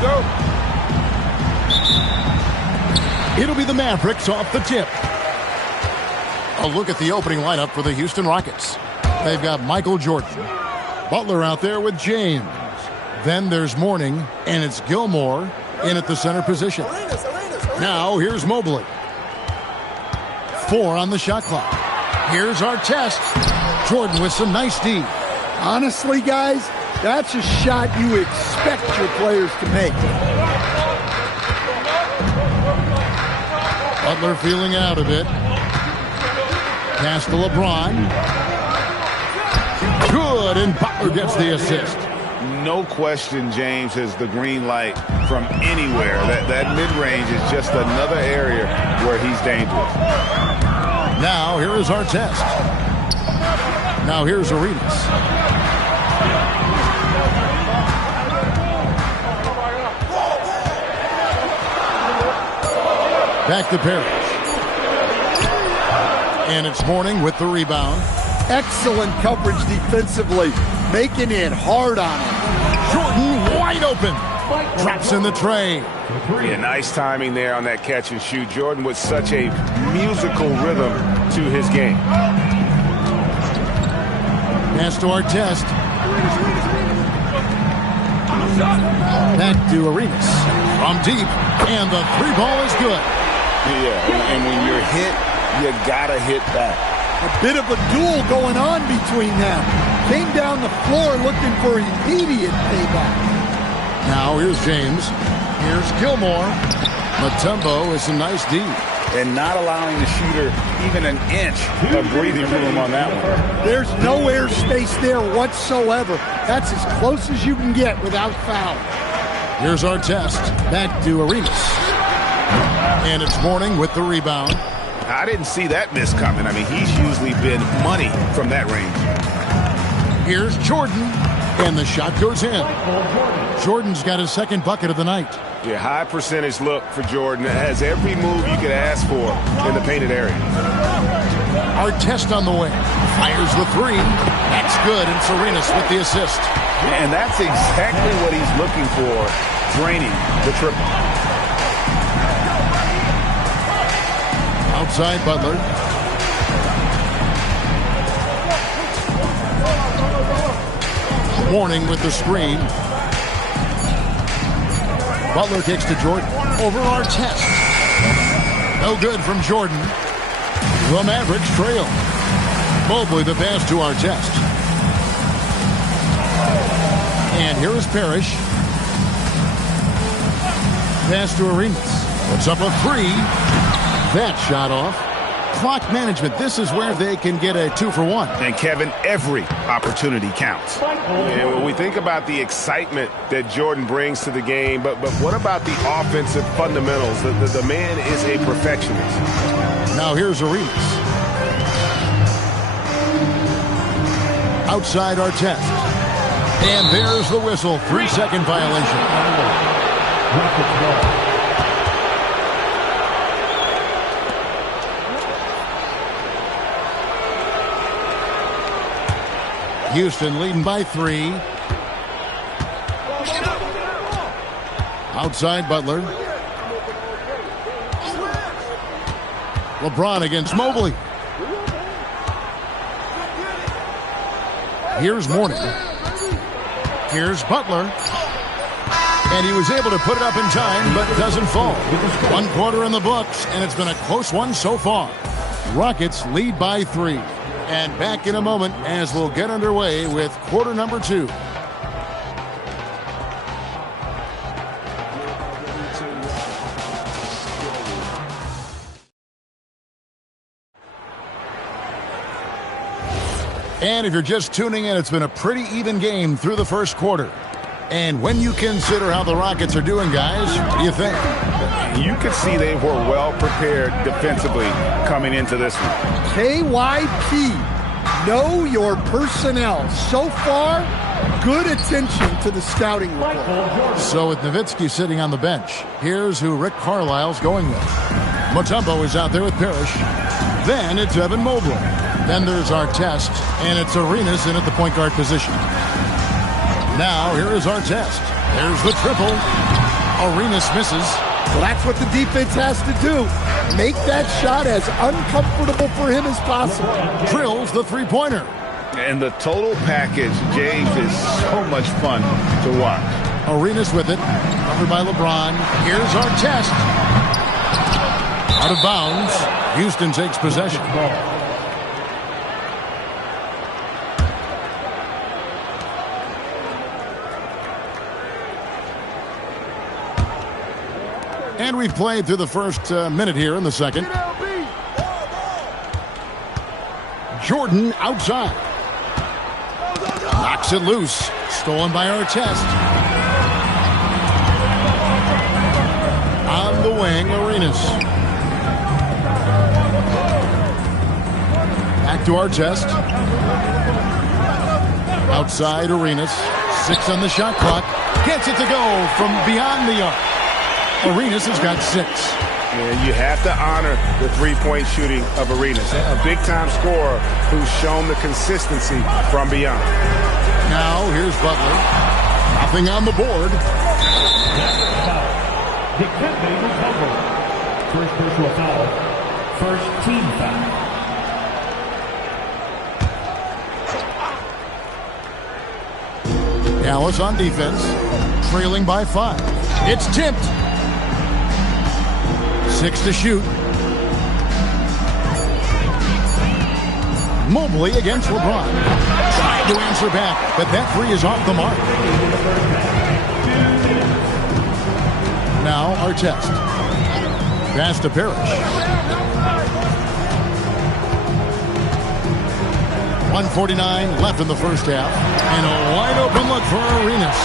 go. It'll be the Mavericks off the tip. A look at the opening lineup for the Houston Rockets. They've got Michael Jordan. Butler out there with James. Then there's Mourning, and it's Gilmore in at the center position. Now here's Mobley. 4 on the shot clock. Here's Artest. Jordan with some nice D. Honestly, guys, that's a shot you expect your players to make. Butler feeling out a bit. Pass to LeBron. Good, and Butler gets the assist. No question James has the green light from anywhere. That mid-range is just another area where he's dangerous. Now here is Artest. Now here's Arenas. Back to Parrish. And it's Mourning with the rebound. Excellent coverage defensively, making it hard on him. Jordan wide open. Drops in the tray. Yeah, nice timing there on that catch and shoot. Jordan with such a musical rhythm to his game. Pass to Artest. Back to Arenas. From deep. And the 3 ball is good. Yeah, and when you're hit, you gotta hit back. A bit of a duel going on between them. Came down the floor looking for immediate payback. Now here's James. Here's Gilmore. Mutombo with some nice D. And not allowing the shooter even an inch of breathing room on that one. There's no airspace there whatsoever. That's as close as you can get without foul. Here's Artest. Back to Arenas. And it's Mourning with the rebound. I didn't see that miss coming. I mean, he's usually been money from that range. Here's Jordan. And the shot goes in. Jordan's got his second bucket of the night. Yeah, high percentage look for Jordan. It has every move you could ask for in the painted area. Artest on the way. Fires the 3. That's good. And Arenas with the assist. And that's exactly what he's looking for, draining the triple. Outside Butler. Mourning with the screen. Butler kicks to Jordan. Over Artest. No good from Jordan. The Mavericks trail. Mobley the pass to Artest. And here is Parrish. Pass to Arenas. Puts up a 3. That shot off. Clock management. This is where they can get a 2 for 1. And Kevin, every opportunity counts. And when we think about the excitement that Jordan brings to the game, but what about the offensive fundamentals? The man is a perfectionist. Now here's Arenas. Outside Artest. And there's the whistle. 3-second violation. Houston leading by 3. Outside Butler. LeBron against Mobley. Here's Mourning. Here's Butler. And he was able to put it up in time, but doesn't fall. 1 quarter in the books, and it's been a close one so far. Rockets lead by 3. And back in a moment as we'll get underway with quarter number 2. And if you're just tuning in, it's been a pretty even game through the first quarter. And when you consider how the Rockets are doing, guys, what do you think? You could see they were well prepared defensively coming into this one. KYP, know your personnel. So far, good attention to the scouting report. So with Nowitzki sitting on the bench, here's who Rick Carlisle's going with. Mutombo is out there with Parrish. Then it's Evan Mobley. Then there's Artest, and it's Arenas in at the point guard position. Now, here is Artest. There's the triple. Arenas misses. Well, that's what the defense has to do. Make that shot as uncomfortable for him as possible. Drills the three-pointer. And the total package, James, is so much fun to watch. Arenas with it. Covered by LeBron. Here's our test. Out of bounds. Houston takes possession. And we've played through the first minute here in the second. Jordan outside. Knocks it loose. Stolen by Artest. On the wing, Arenas. Back to Artest. Outside Arenas. 6 on the shot clock. Gets it to go from beyond the arc. Arenas has got 6. Yeah, you have to honor the three-point shooting of Arenas. A big-time scorer who's shown the consistency from beyond. Now, here's Butler. Nothing on the board. Defending recovery. First personal foul. First team foul. Dallas on defense. Trailing by 5. It's tipped. 6 to shoot. Mobley against LeBron. Trying to answer back, but that three is off the mark. Now Artest. Pass to Parrish. 1:49 left in the first half. And a wide open look for Arenas.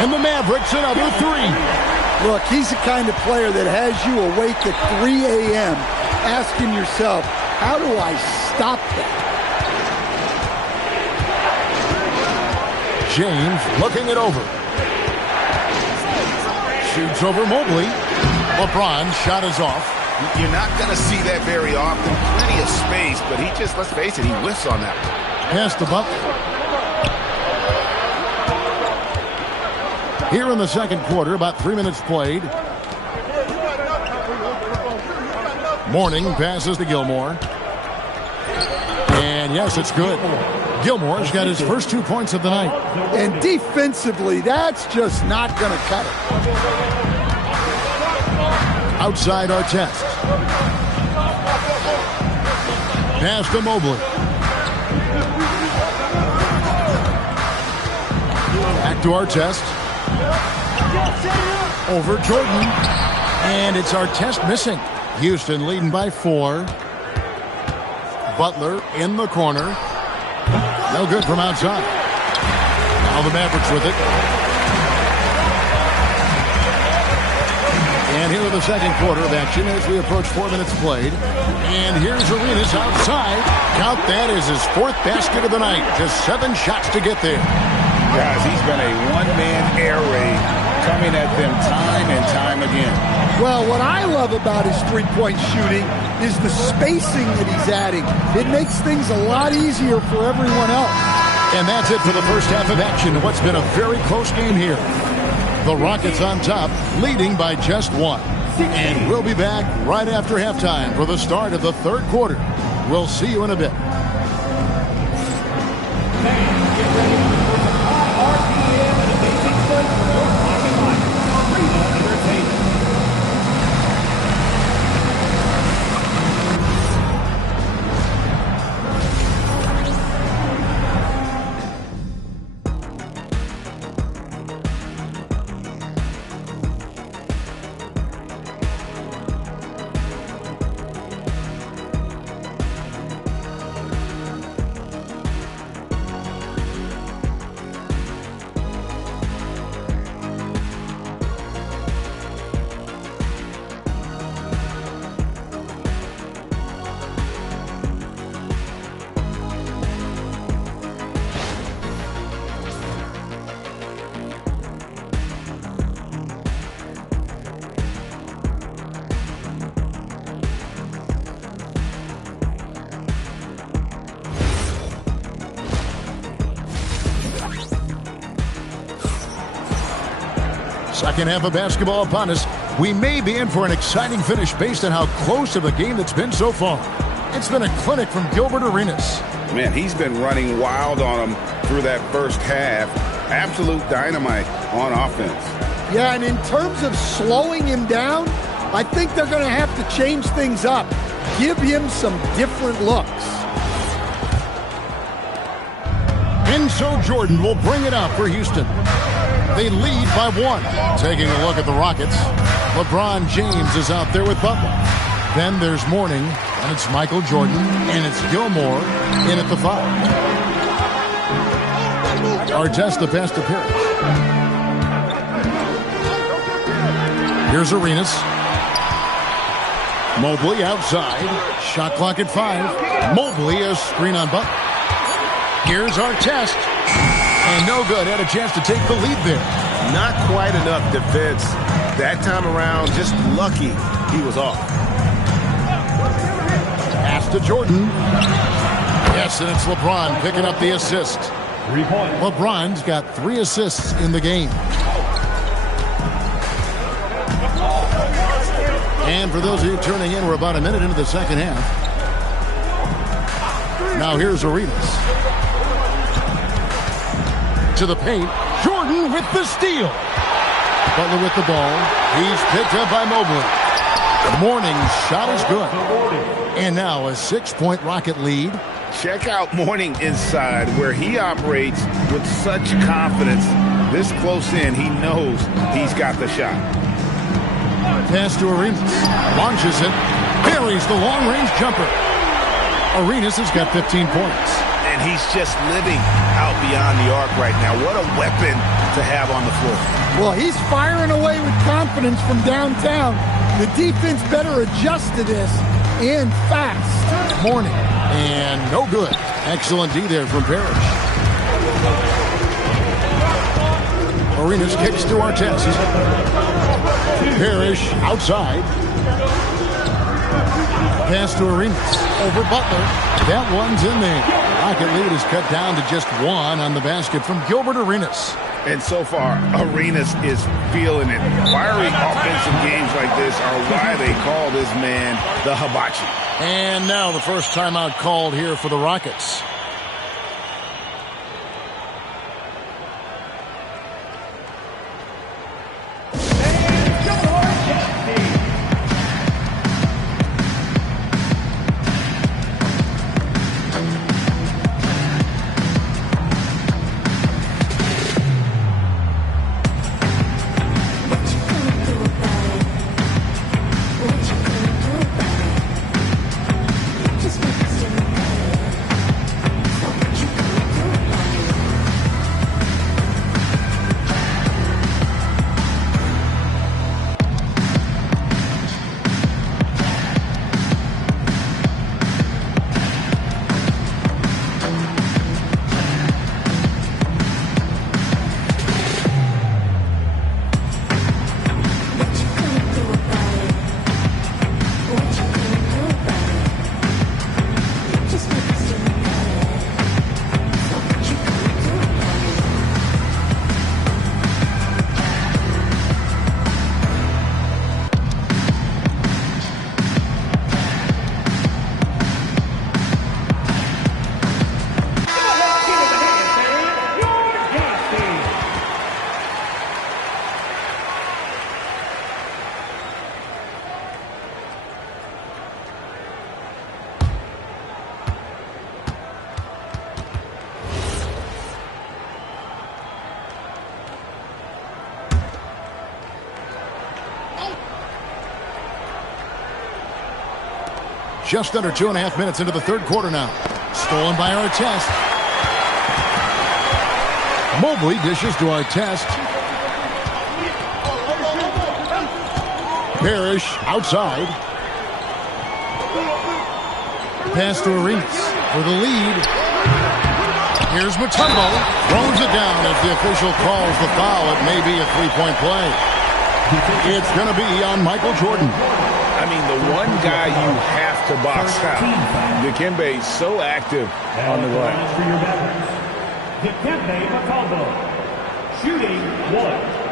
And the Mavericks another 3. Look, he's the kind of player that has you awake at 3 a.m. asking yourself, how do I stop that? James looking it over. Shoots over Mobley. LeBron's shot is off. You're not going to see that very often. Plenty of space, but he just, let's face it, he whiffs on that one. Pass to Butler. Here in the second quarter, about 3 minutes played. Mourning passes to Gilmore. And yes, it's good. Gilmore's got his first 2 points of the night. And defensively, that's just not going to cut it. Outside Artest. Pass to Mobley. Back to Artest. Over Jordan. And it's Artest missing. Houston leading by 4. Butler in the corner. No good from outside. Now the Mavericks with it. And here in the second quarter of action as we approach 4 minutes played. And here's Arenas outside. Count that as his 4th basket of the night. Just 7 shots to get there. Guys, he's been a one-man air raid coming at them time and time again. Well, what I love about his three-point shooting is the spacing that he's adding. It makes things a lot easier for everyone else. And that's it for the first half of action in what's been a very close game here. The Rockets on top, leading by just 1. And we'll be back right after halftime for the start of the third quarter. We'll see you in a bit. second half of basketball upon us. We may be in for an exciting finish based on how close of a game that's been so far. It's been a clinic from Gilbert Arenas. Man, he's been running wild on him through that first half. Absolute dynamite on offense. Yeah, and in terms of slowing him down, I think they're going to have to change things up. Give him some different looks. And so Jordan will bring it out for Houston. They lead by 1. Taking a look at the Rockets, LeBron James is out there with Butler. Then there's Mourning, and it's Michael Jordan, and it's Gilmore in at the 5. Artest, the best appearance. Here's Arenas. Mobley outside. Shot clock at 5. Mobley a screen on Butler. Here's Artest. And no good. Had a chance to take the lead there. Not quite enough defense. That time around, just lucky he was off. Pass to Jordan. Yes, and it's LeBron picking up the assist. 3 points. LeBron's got 3 assists in the game. And for those of you turning in, we're about a minute into the second half. Now here's Arenas. To the paint. Jordan with the steal. Butler with the ball. He's picked up by Mobley. Mourning's shot is good. And now a 6-point Rocket lead. Check out Mourning inside, where he operates with such confidence. This close in, he knows he's got the shot. Pass to Arenas. Launches it. Buries the long-range jumper. Arenas has got 15 points. And he's just living out beyond the arc right now. What a weapon to have on the floor. Well, he's firing away with confidence from downtown. The defense better adjust to this, and fast. Mourning. And no good. Excellent D there from Parrish. Arenas kicks to Artest. Parrish outside. Pass to Arenas. Over Butler. That one's in there. Rocket lead is cut down to just 1 on the basket from Gilbert Arenas. And so far, Arenas is feeling it. Fiery offensive games like this are why they call this man the Hibachi. And now the first timeout called here for the Rockets. Just under 2.5 minutes into the third quarter now. Stolen by Artest. Mobley dishes to Artest. Parrish outside. Pass to Arenas for the lead. Here's Mutombo. Throws it down as the official calls the foul. It may be a 3-point play. It's going to be on Michael Jordan. I mean, the one guy you have to box out. Dikembe so active on the glass. For your Mavericks, Dikembe Mutombo, shooting 1.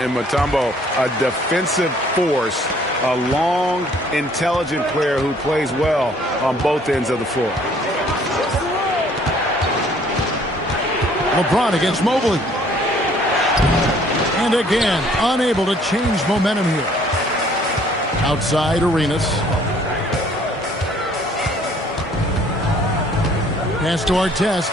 And Mutombo, a defensive force, a long, intelligent player who plays well on both ends of the floor. LeBron against Mobley. And again, unable to change momentum here. Outside Arenas. Pass to Artest.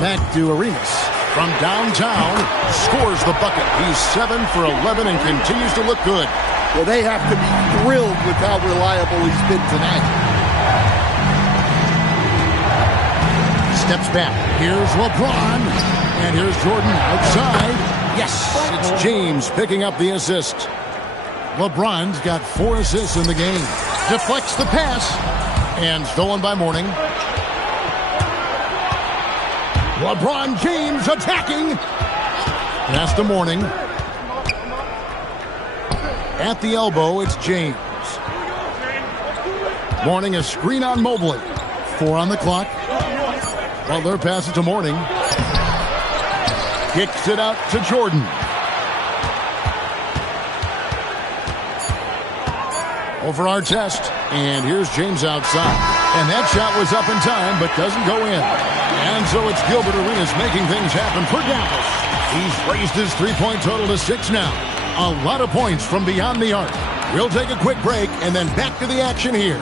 Back to Arenas. From downtown, scores the bucket. He's 7 for 11 and continues to look good. Well, they have to be thrilled with how reliable he's been tonight. Steps back. Here's LeBron. And here's Jordan outside. Yes, it's James picking up the assist. LeBron's got 4 assists in the game. Deflects the pass. And stolen by Mourning. LeBron James attacking. Pass to Mourning. At the elbow, it's James. Mourning a screen on Mobley. 4 on the clock. Butler passes to Mourning. Kicks it out to Jordan. Over Artest. And here's James outside. And that shot was up in time, but doesn't go in. And so it's Gilbert Arenas making things happen for Dallas. He's raised his three-point total to 6 now. A lot of points from beyond the arc. We'll take a quick break and then back to the action here.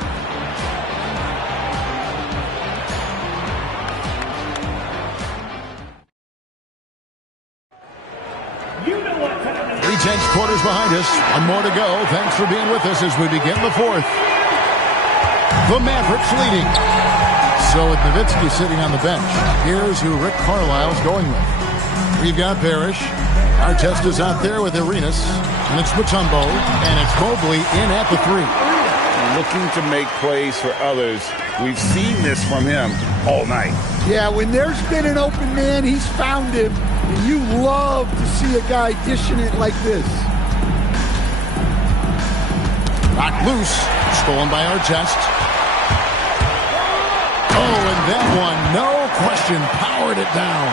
Tense quarters behind us. One more to go. Thanks for being with us as we begin the fourth. The Mavericks leading. So with Nowitzki sitting on the bench, here's who Rick Carlisle's going with. We've got Parrish. Artest is out there with Arenas. And it's Mutombo. And it's Mobley in at the 3. Looking to make plays for others. We've seen this from him all night. Yeah, when there's been an open man, he's found him. And you love to see a guy dishing it like this. Knocked loose. Stolen by Artest. Oh, and that one, no question, powered it down.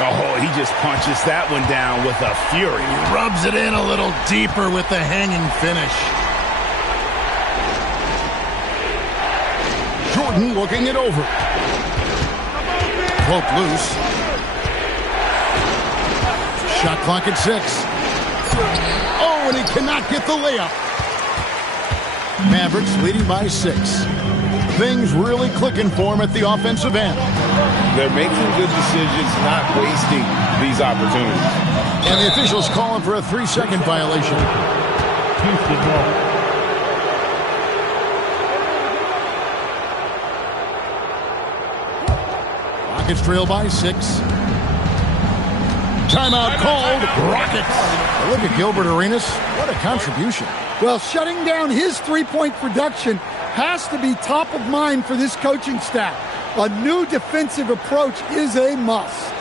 Oh, he just punches that one down with a fury. He rubs it in a little deeper with the hanging finish. Jordan looking it over. Cloak loose. Shot clock at 6. Oh, and he cannot get the layup. Mavericks leading by 6. Things really clicking for him at the offensive end. They're making good decisions, not wasting these opportunities. And the officials calling for a 3-second violation. Rockets trail by 6. Timeout called. Rockets. Look at Gilbert Arenas. What a contribution. Well, shutting down his three-point production has to be top of mind for this coaching staff. A new defensive approach is a must.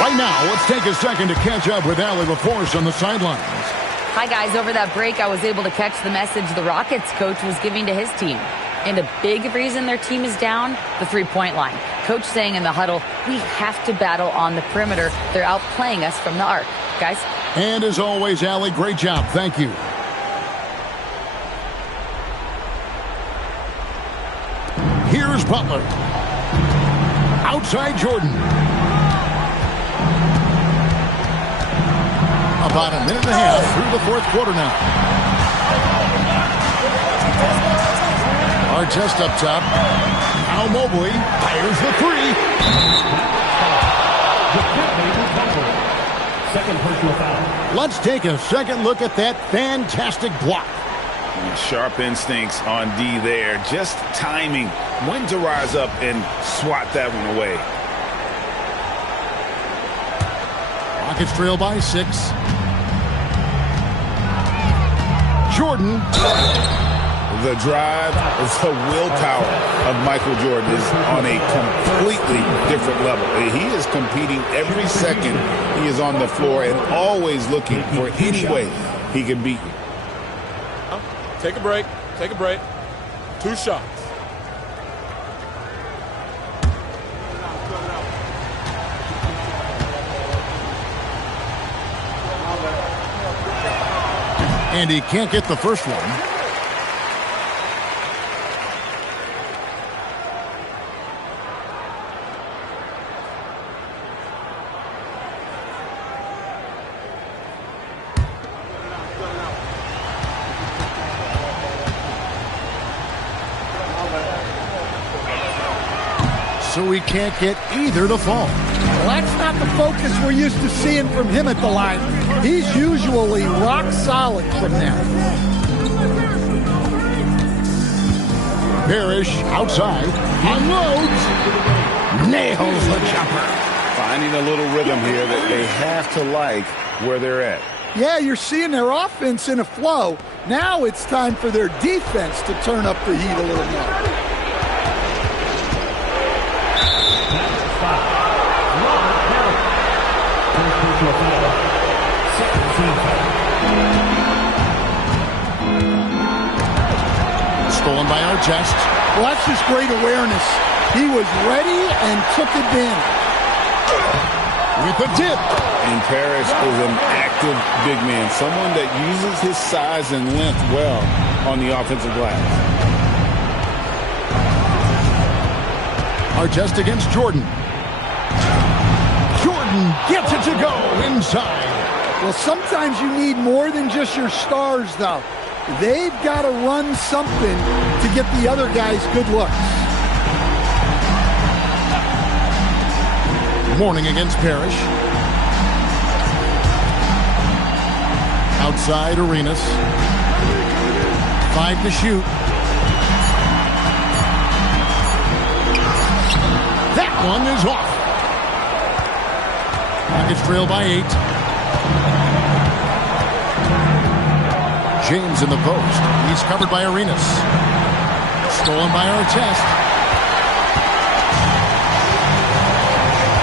Right now, let's take a second to catch up with Allie LaForce on the sidelines. Hi, guys. Over that break, I was able to catch the message the Rockets coach was giving to his team. And a big reason their team is down, the three-point line. Coach saying in the huddle, we have to battle on the perimeter. They're outplaying us from the arc. Guys? And as always, Allie, great job. Thank you. Here's Butler. Outside Jordan. About a minute and a half through the fourth quarter now. Artest up top. Now Mobley fires the three. Second personal foul. Let's take a second look at that fantastic block. Sharp instincts on D there. Just timing when to rise up and swat that one away. Rockets trail by 6. Jordan. The drive, the willpower of Michael Jordan is on a completely different level. He is competing every second he is on the floor and always looking for any way he can beat you. Take a break. Take a break. 2 shots. And he can't get the first one. So he can't get either to fall. Well, that's not the focus we're used to seeing from him at the line. He's usually rock solid from there. Parrish outside. Unloads. Nails the jumper. Finding a little rhythm here that they have to like where they're at. Yeah, you're seeing their offense in a flow. Now it's time for their defense to turn up the heat a little more. Stolen by Artest. Well, that's just great awareness. He was ready and took advantage. With the tip. And Parrish is an active big man, someone that uses his size and length well on the offensive glass. Artest against Jordan. Jordan gets it to go inside. Well, sometimes you need more than just your stars, though. They've got to run something to get the other guys good looks. Mourning against Parrish. Outside Arenas. 5 to shoot. That one is off. Rockets trail by 8. James in the post. He's covered by Arenas. Stolen by Artest.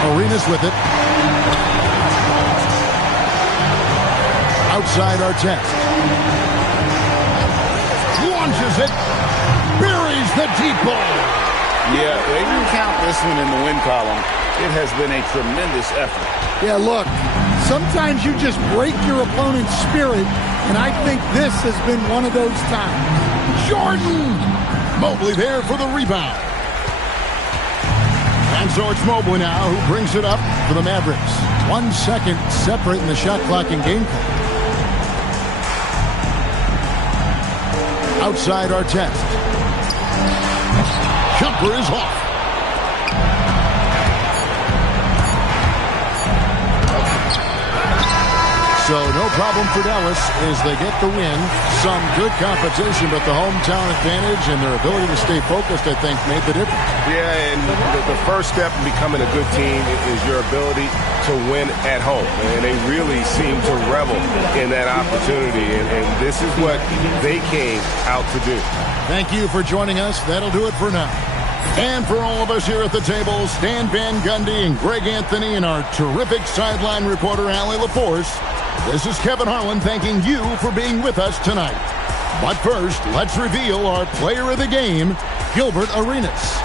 Arenas with it. Outside Artest. Launches it. Buries the deep ball. Yeah, they didn't count this one in the win column. It has been a tremendous effort. Yeah, look, sometimes you just break your opponent's spirit, and I think this has been one of those times. Jordan! Mobley there for the rebound. And so it's Mobley now who brings it up for the Mavericks. 1 second separating the shot clock and game clock. Outside Artest. Jumper is off. So no problem for Dallas as they get the win. Some good competition, but the hometown advantage and their ability to stay focused, I think, made the difference. Yeah, and the first step in becoming a good team is your ability to win at home. And they really seem to revel in that opportunity. And this is what they came out to do. Thank you for joining us. That'll do it for now. And for all of us here at the table, Stan Van Gundy and Greg Anthony and our terrific sideline reporter, Allie LaForce, this is Kevin Harlan thanking you for being with us tonight. But first, let's reveal our player of the game, Gilbert Arenas.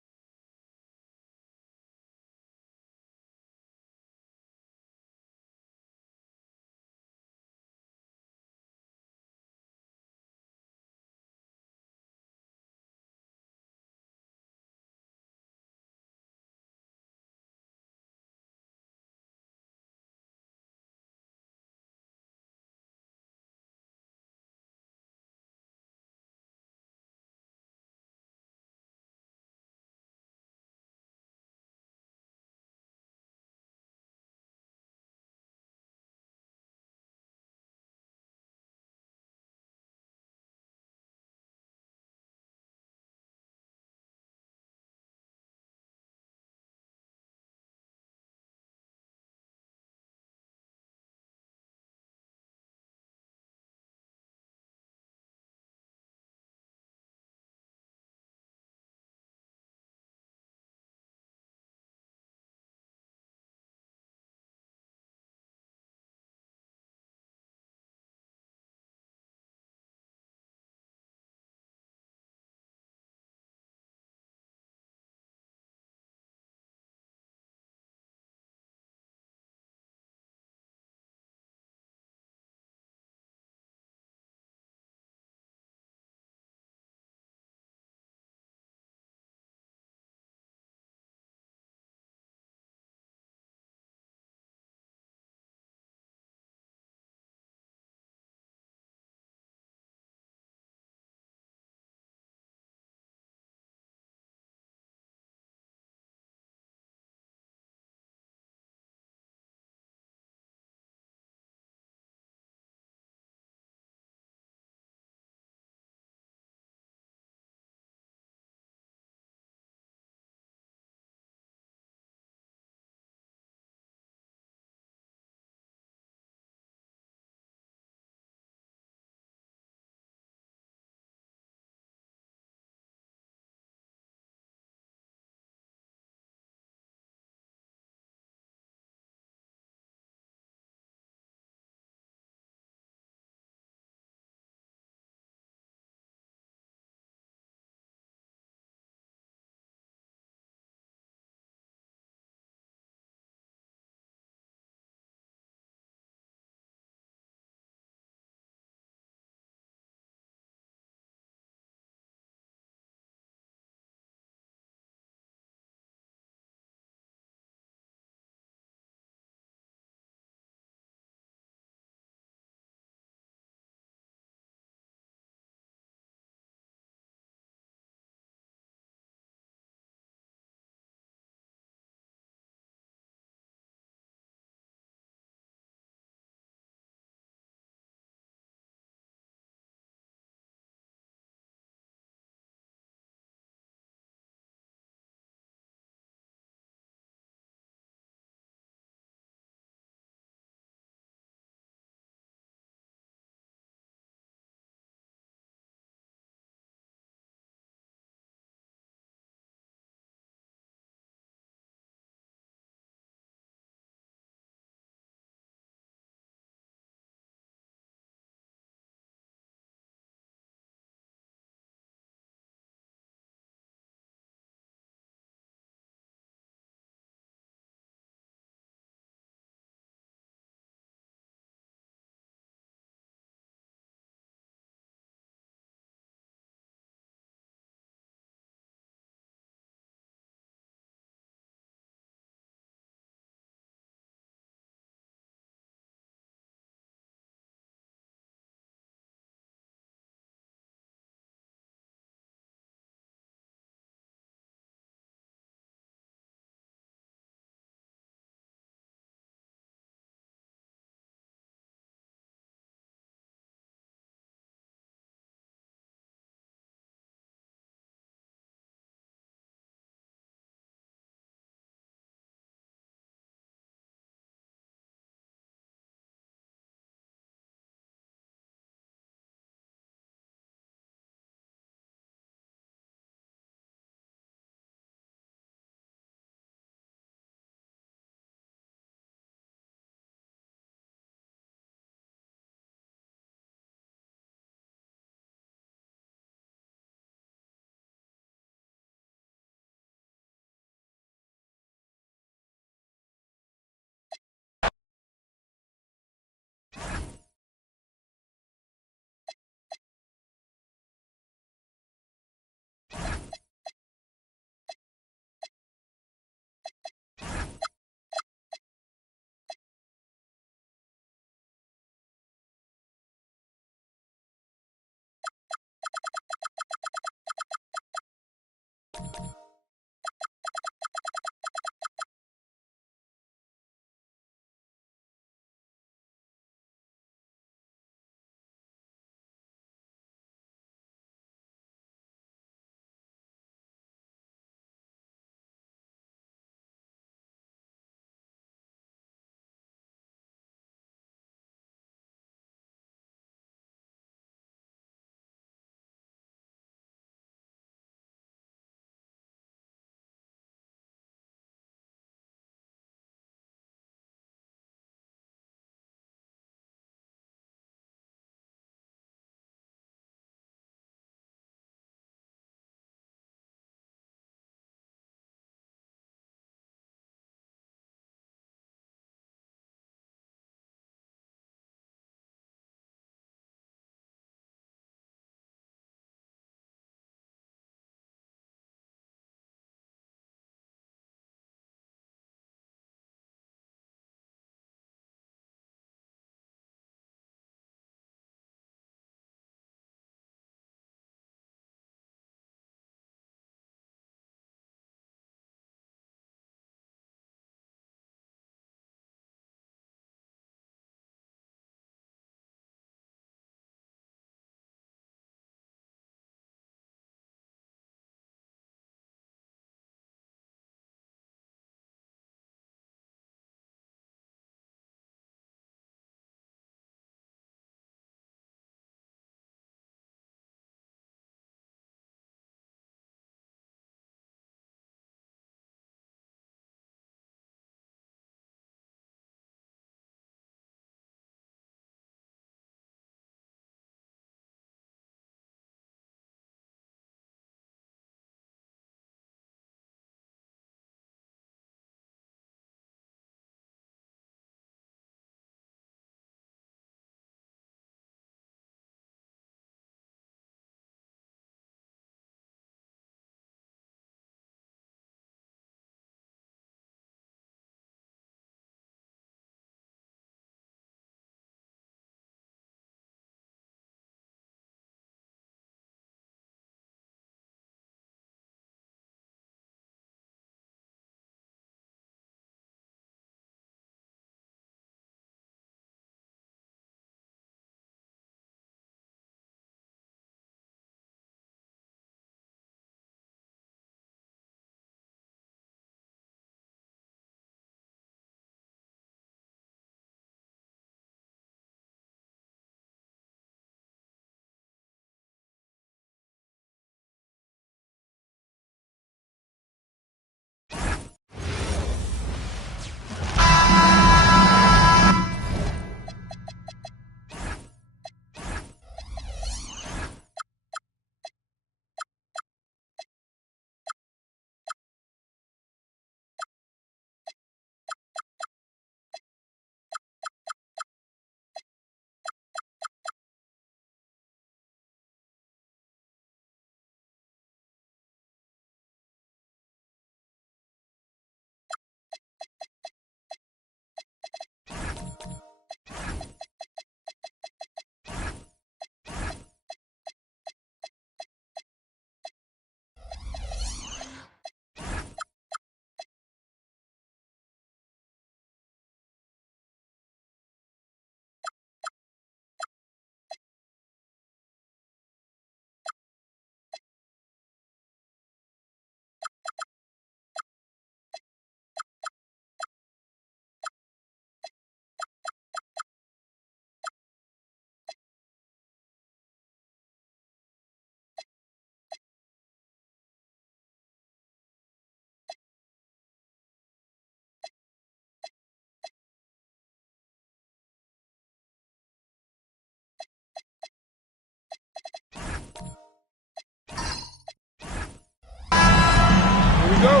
go.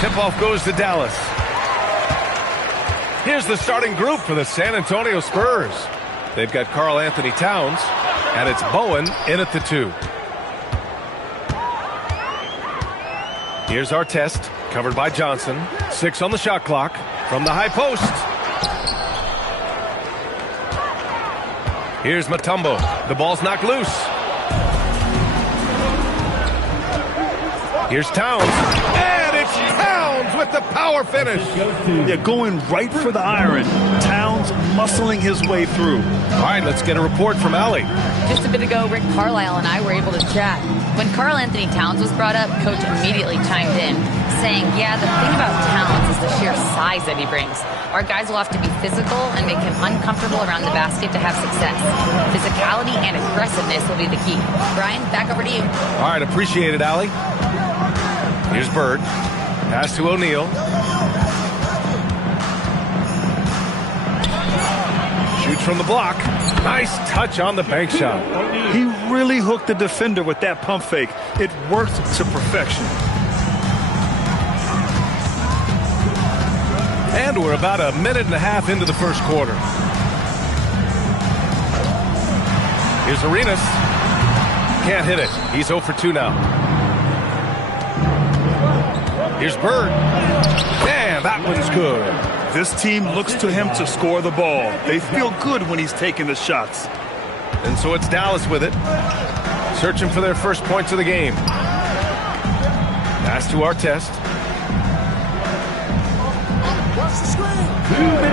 Tip-off goes to Dallas. Here's the starting group for the San Antonio Spurs. They've got Karl Anthony Towns, and it's Bowen in at the 2. Here's Artest, covered by Johnson. 6 on the shot clock from the high post. Here's Mutombo. The ball's knocked loose. Here's Towns. And it's Towns with the power finish. Yeah, going right for the iron. Towns muscling his way through. All right, let's get a report from Allie. Just a bit ago, Rick Carlisle and I were able to chat. When Karl Anthony Towns was brought up, Coach immediately chimed in, saying, yeah, the thing about Towns is the sheer size that he brings. Our guys will have to be physical and make him uncomfortable around the basket to have success. Physicality and aggressiveness will be the key. Brian, back over to you. All right, appreciate it, Allie. Here's Bird. Pass to O'Neal. Shoots from the block. Nice touch on the bank shot. He really hooked the defender with that pump fake. It worked to perfection. And we're about a minute and a half into the first quarter. Here's Arenas. Can't hit it. He's 0 for 2 now. Here's Bird. And that one's good. This team looks to him to score the ball. They feel good when he's taking the shots. And so it's Dallas with it. Searching for their first points of the game. Pass to Artest.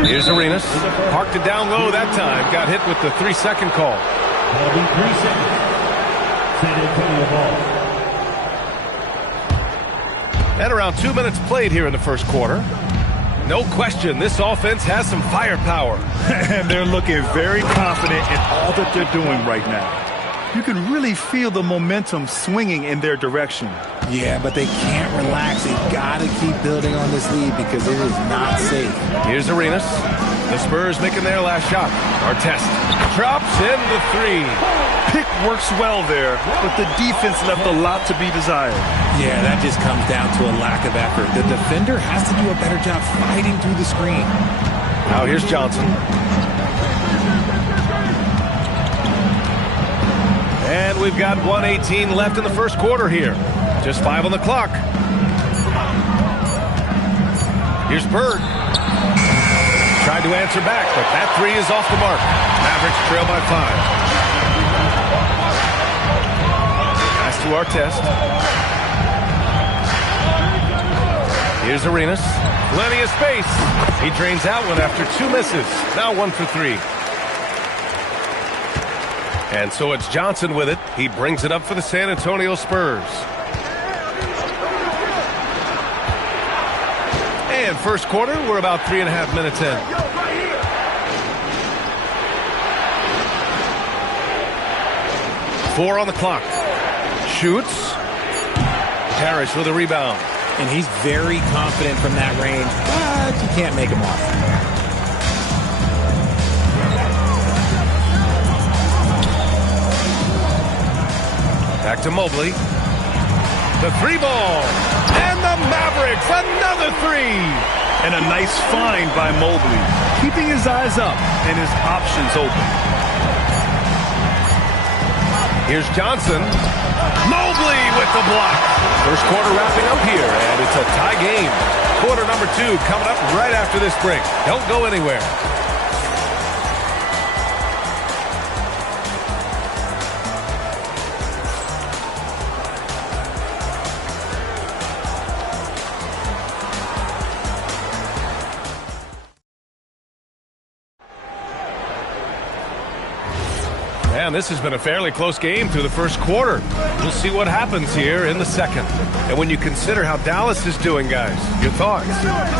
Here's Arenas. Parked it down low that time. Got hit with the 3-second call. That'll be 3 seconds. San Antonio ball. And around 2 minutes played here in the first quarter. No question, this offense has some firepower. And they're looking very confident in all that they're doing right now. You can really feel the momentum swinging in their direction. Yeah, but they can't relax. They got to keep building on this lead because it is not safe. Here's Arenas. The Spurs making their last shot. Artest drops in the 3. Pick works well there, but the defense left a lot to be desired. Yeah, that just comes down to a lack of effort. The defender has to do a better job fighting through the screen. Now here's Johnson. And we've got 1:18 left in the first quarter here. Just 5 on the clock. Here's Bird. Tried to answer back, but that 3 is off the mark. Mavericks trail by 5. Pass to Artest. Here's Arenas. Plenty of space. He drains that one after 2 misses. Now 1 for 3. And so it's Johnson with it. He brings it up for the San Antonio Spurs. And first quarter, we're about 3.5 minutes in. Four on the clock. Shoots. Parrish with a rebound. And he's very confident from that range, but you can't make him off. Back to Mobley. The 3-ball. And the Mavericks, another 3. And a nice find by Mobley. Keeping his eyes up and his options open. Here's Johnson. Mobley with the block. First quarter wrapping up here, and it's a tie game. Quarter number 2 coming up right after this break. Don't go anywhere. And this has been a fairly close game through the first quarter. We'll see what happens here in the second. And when you consider how Dallas is doing, guys, your thoughts?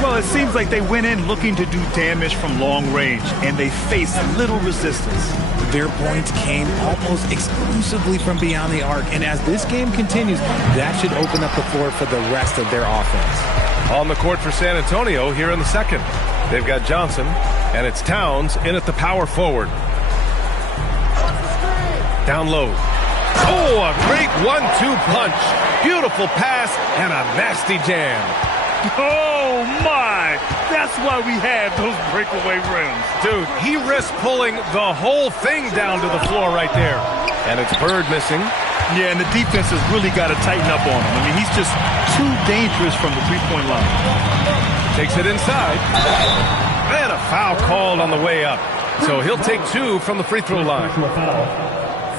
Well, it seems like they went in looking to do damage from long range, and they faced little resistance. Their points came almost exclusively from beyond the arc, and as this game continues, that should open up the floor for the rest of their offense. On the court for San Antonio here in the second. They've got Johnson, and it's Towns in at the power forward. Down low. Oh, a great 1-2 punch. Beautiful pass and a nasty jam. Oh, my. That's why we have those breakaway rims. Dude, he risked pulling the whole thing down to the floor right there. And it's Bird missing. Yeah, and the defense has really got to tighten up on him. I mean, he's just too dangerous from the three-point line. Takes it inside. And a foul called on the way up. So he'll take 2 from the free throw line.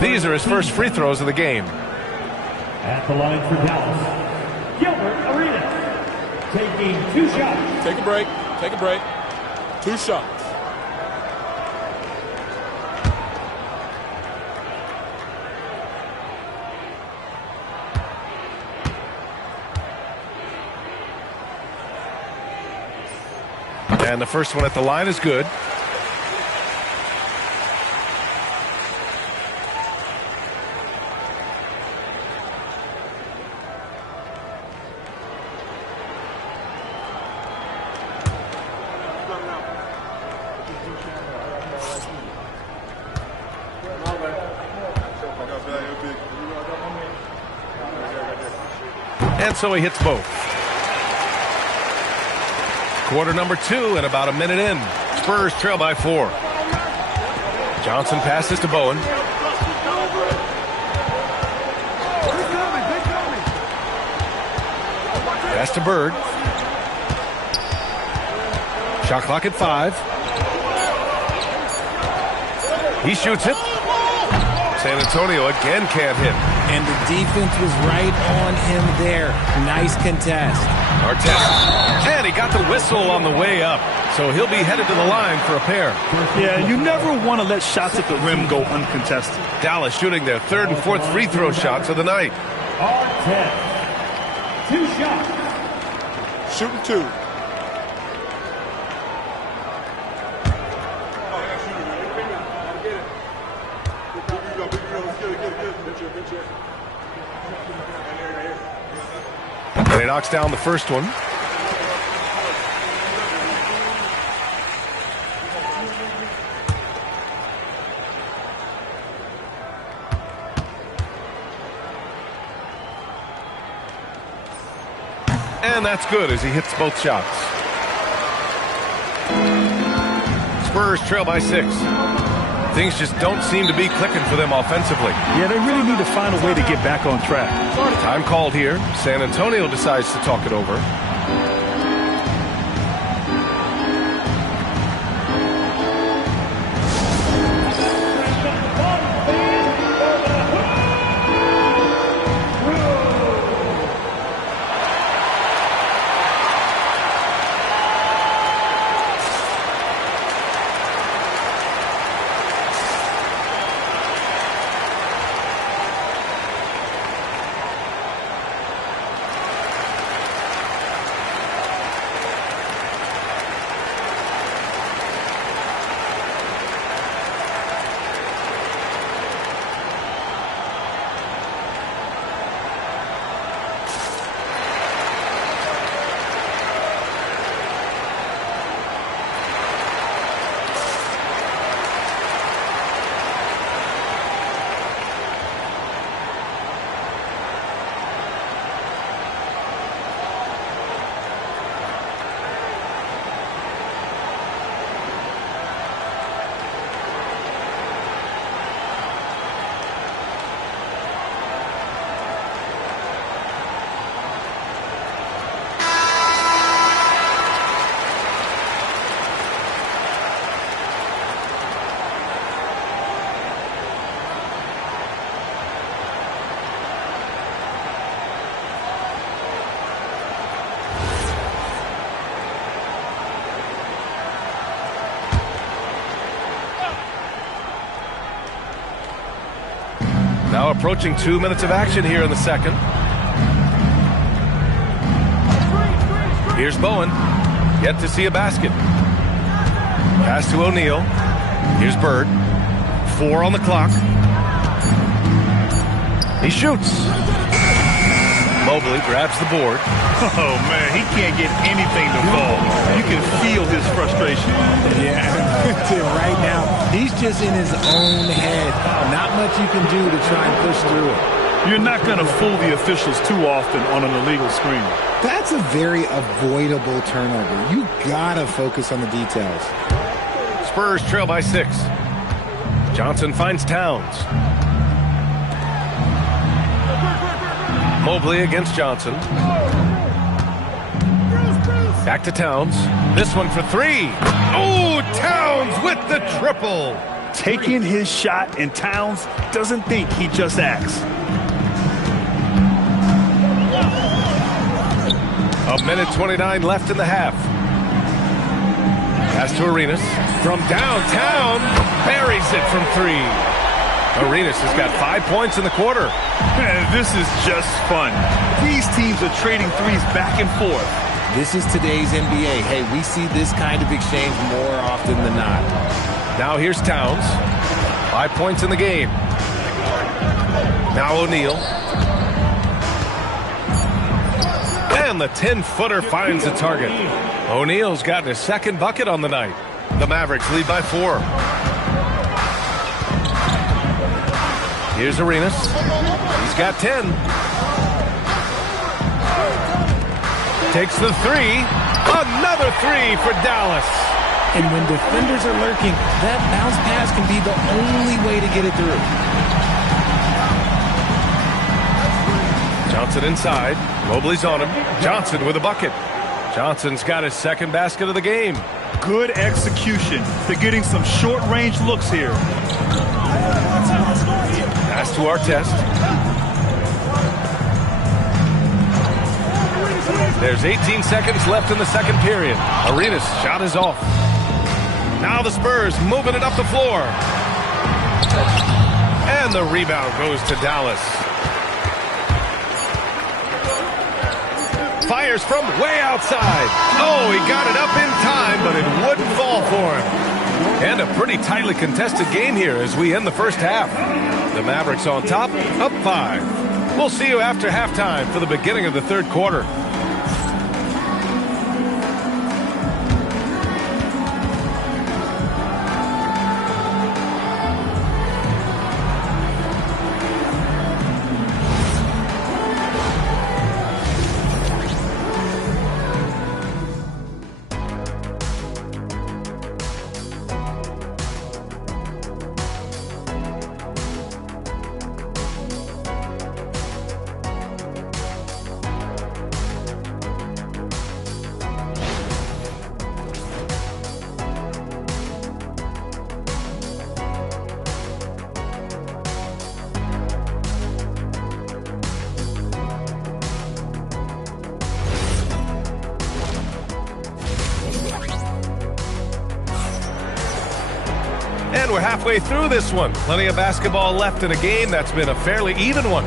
These are his first free throws of the game. At the line for Dallas. taking 2 shots. Take a break. Take a break. 2 shots. And the first one at the line is good. And so he hits both. Quarter number 2 and about a minute in. Spurs trail by 4. Johnson passes to Bowen. Pass to Bird. Shot clock at 5. He shoots it. San Antonio again can't hit. And the defense was right on him there. Nice contest. Artest. And he got the whistle on the way up. So he'll be headed to the line for a pair. Yeah, you never want to let shots at the rim go uncontested. Dallas shooting their 3rd and 4th free throw shots of the night. Artest. 2 shots. Shooting 2. And he knocks down the first one. And that's good as he hits both shots. Spurs trail by 6. Things just don't seem to be clicking for them offensively. Yeah, they really need to find a way to get back on track. Time called here. San Antonio decides to talk it over. Now approaching 2 minutes of action here in the second. Here's Bowen. Yet to see a basket. Pass to O'Neal. Here's Bird. 4 on the clock. He shoots. Mobley grabs the board. Oh, man, he can't get anything to fall. You can feel his frustration. Yeah, right now, he's just in his own head. Not much you can do to try and push through it. You're not going to fool the officials too often on an illegal screen. That's a very avoidable turnover. You got to focus on the details. Spurs trail by 6. Johnson finds Towns. Mobley against Johnson. Back to Towns. This one for 3. Oh, Towns with the triple. Taking his shot, and Towns doesn't think, he just acts. A minute 29 left in the half. Pass to Arenas. From downtown, buries it from 3. Arenas has got 5 points in the quarter. Man, this is just fun. These teams are trading threes back and forth. This is today's NBA. Hey, we see this kind of exchange more often than not. Now here's Towns. 5 points in the game. Now O'Neal. And the 10-footer finds the target. O'Neal's gotten his second bucket on the night. The Mavericks lead by 4. Here's Arenas. He's got 10. Takes the 3. Another 3 for Dallas. And when defenders are lurking, that bounce pass can be the only way to get it through. Johnson inside. Mobley's on him. Johnson with a bucket. Johnson's got his second basket of the game. Good execution. They're getting some short-range looks here. Pass to Artest. There's 18 seconds left in the second period. Arenas' shot is off. Now the Spurs moving it up the floor. And the rebound goes to Dallas. Fires from way outside. Oh, he got it up in time, but it wouldn't fall for him. And a pretty tightly contested game here as we end the first half. The Mavericks on top, up 5. We'll see you after halftime for the beginning of the third quarter. And we're halfway through this one. Plenty of basketball left in a game that's been a fairly even one.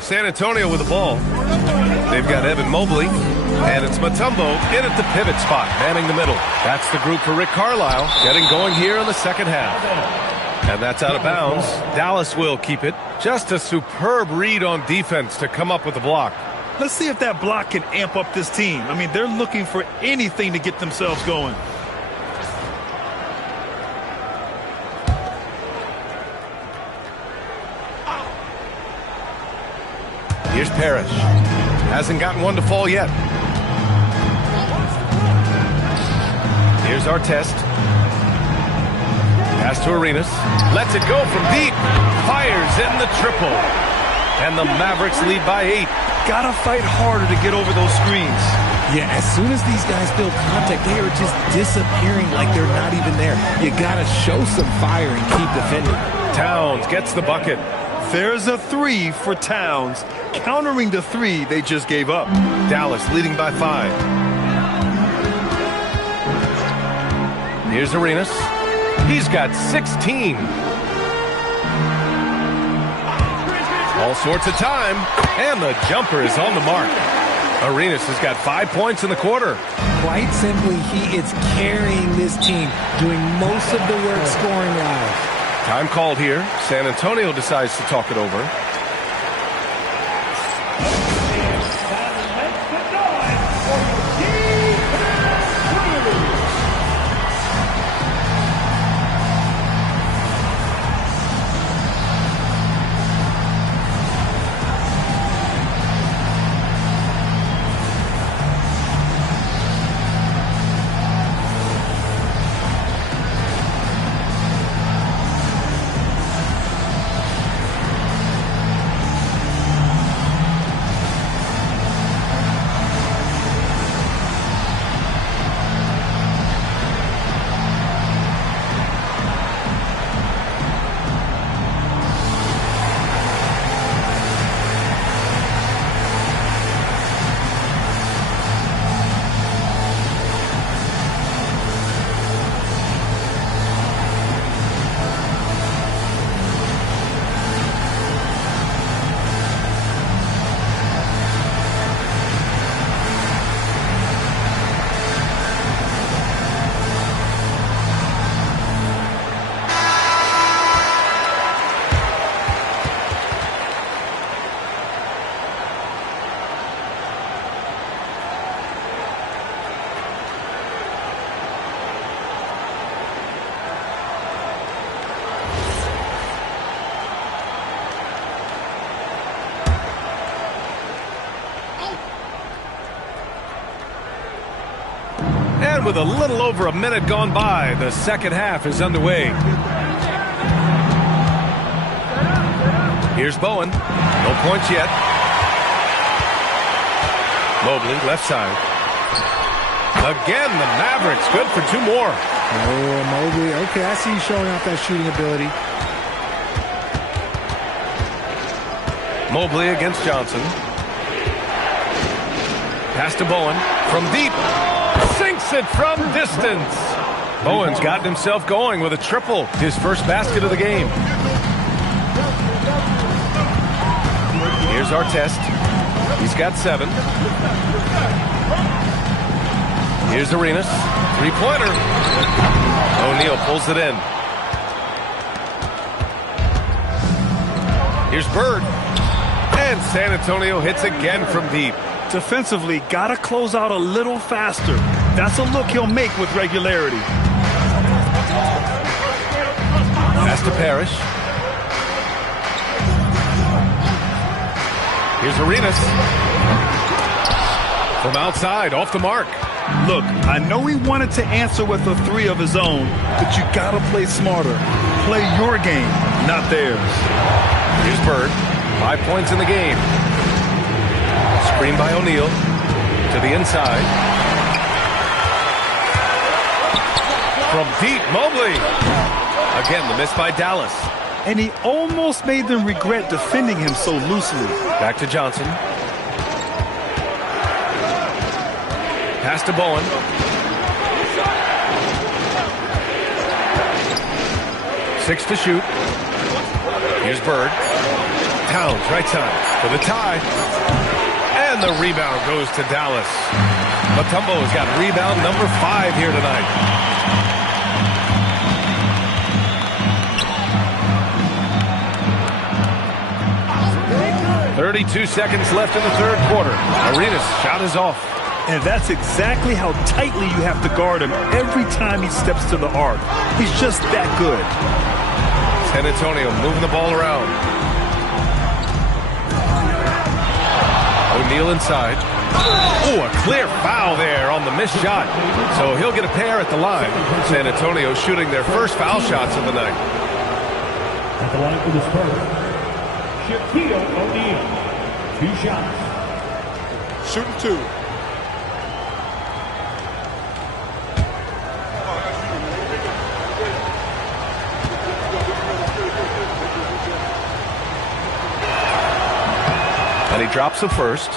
San Antonio with the ball. They've got Evan Mobley, and it's Mutombo in at the pivot spot, manning the middle. That's the group for Rick Carlisle, getting going here in the second half. And that's out of bounds. Dallas will keep it. Just a superb read on defense to come up with the block. Let's see if that block can amp up this team. I mean, they're looking for anything to get themselves going. Here's Parrish. Hasn't gotten one to fall yet. Here's Artest. Pass to Arenas. Lets it go from deep. Fires in the triple. And the Mavericks lead by 8. Gotta fight harder to get over those screens. Yeah, as soon as these guys build contact, they are just disappearing like they're not even there. You gotta show some fire and keep defending. Towns gets the bucket. There's a 3 for Towns, countering the 3 they just gave up. Dallas leading by 5. Here's Arenas. He's got 16. All sorts of time, and the jumper is on the mark. Arenas has got 5 points in the quarter. Quite simply, he is carrying this team, doing most of the work scoring-wise. Time called here. San Antonio decides to talk it over. And with a little over a minute gone by, the second half is underway. Here's Bowen. No points yet. Mobley, left side. Again, the Mavericks good for 2 more. Oh, Mobley. Okay, I see you showing off that shooting ability. Mobley against Johnson. Pass to Bowen from deep. Sinks it from distance. Bowen's gotten himself going with a triple. His first basket of the game. Here's Artest. He's got 7. Here's Arenas. 3-pointer. O'Neal pulls it in. Here's Bird. And San Antonio hits again from deep. Defensively, got to close out a little faster. That's a look he'll make with regularity. Pass to Parrish. Here's Arenas. From outside, off the mark. Look, I know he wanted to answer with a 3 of his own, but you got to play smarter. Play your game, not theirs. Here's Bird. 5 points in the game. Screen by O'Neal. To the inside. From deep, Mobley. Again, the miss by Dallas. And he almost made them regret defending him so loosely. Back to Johnson. Pass to Bowen. Six to shoot. Here's Bird. Towns, right side, for the tie. And the rebound goes to Dallas. Mutombo's got rebound number 5 here tonight. 32 seconds left in the third quarter. Arenas' shot is off. And that's exactly how tightly you have to guard him every time he steps to the arc. He's just that good. San Antonio moving the ball around. O'Neal inside. Oh, a clear foul there on the missed shot. So he'll get a pair at the line. San Antonio shooting their first foul shots of the night. At the line for the Spurs, Shaquille O'Neal. 2 shots. Shooting 2. And he drops the first.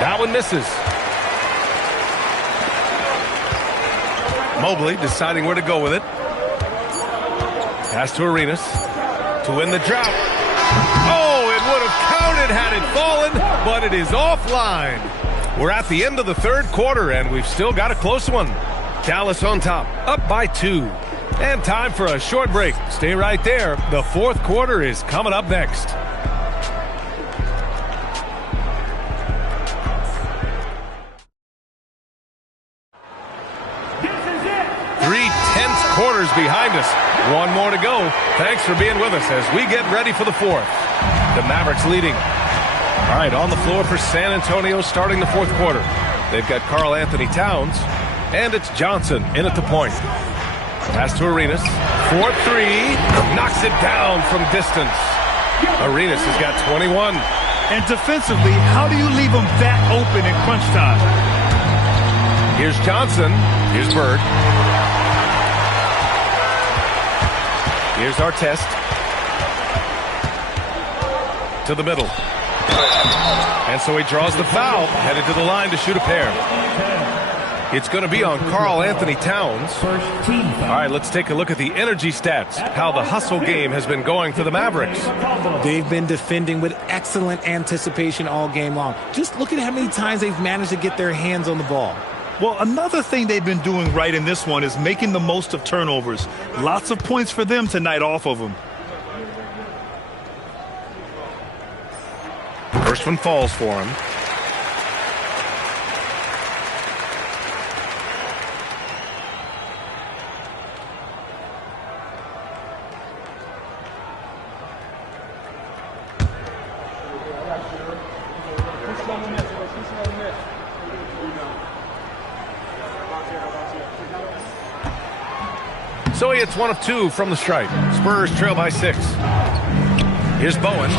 That one misses. Mobley deciding where to go with it. Pass to Arenas to win the drought. Oh, it would have counted had it fallen, but it is offline. We're at the end of the third quarter, and we've still got a close one. Dallas on top, up by 2. And time for a short break. Stay right there. The fourth quarter is coming up next. Quarters behind us. One more to go. Thanks for being with us as we get ready for the fourth. The Mavericks leading. All right, on the floor for San Antonio starting the fourth quarter. They've got Karl Anthony Towns, and it's Johnson in at the point. Pass to Arenas. 4-3. Knocks it down from distance. Arenas has got 21. And defensively, how do you leave them that open in crunch time? Here's Johnson. Here's Bird. Here's Artest. To the middle. And so he draws the foul, headed to the line to shoot a pair. It's going to be on Karl Anthony Towns. All right, let's take a look at the energy stats, how the hustle game has been going for the Mavericks. They've been defending with excellent anticipation all game long. Just look at how many times they've managed to get their hands on the ball. Well, another thing they've been doing right in this one is making the most of turnovers. Lots of points for them tonight off of them. First one falls for him. So he hits 1 of 2 from the stripe. Spurs trail by 6. Here's Bowen.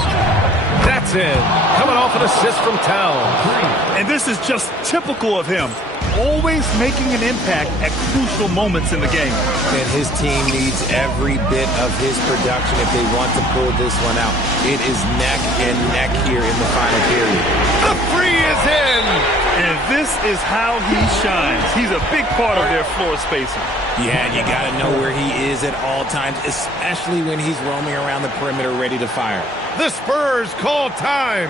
That's in. Coming off an assist from Towns. And this is just typical of him. Always making an impact at crucial moments in the game. And his team needs every bit of his production if they want to pull this one out. It is neck and neck here in the final period. The three is in! And this is how he shines. He's a big part of their floor spacing. Yeah, and you got to know where he is at all times, especially when he's roaming around the perimeter ready to fire. The Spurs call time.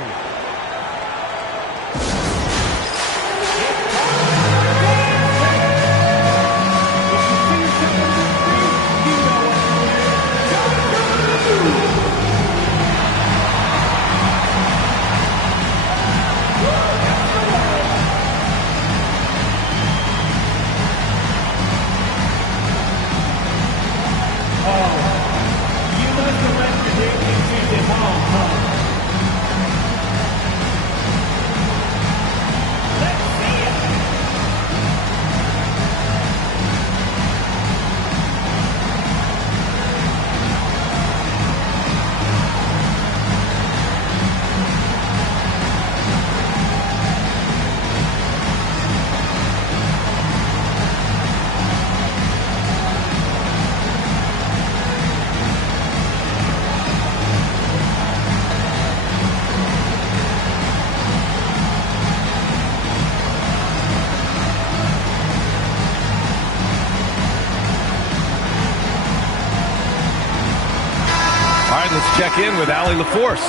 Let's check in with Allie LaForce.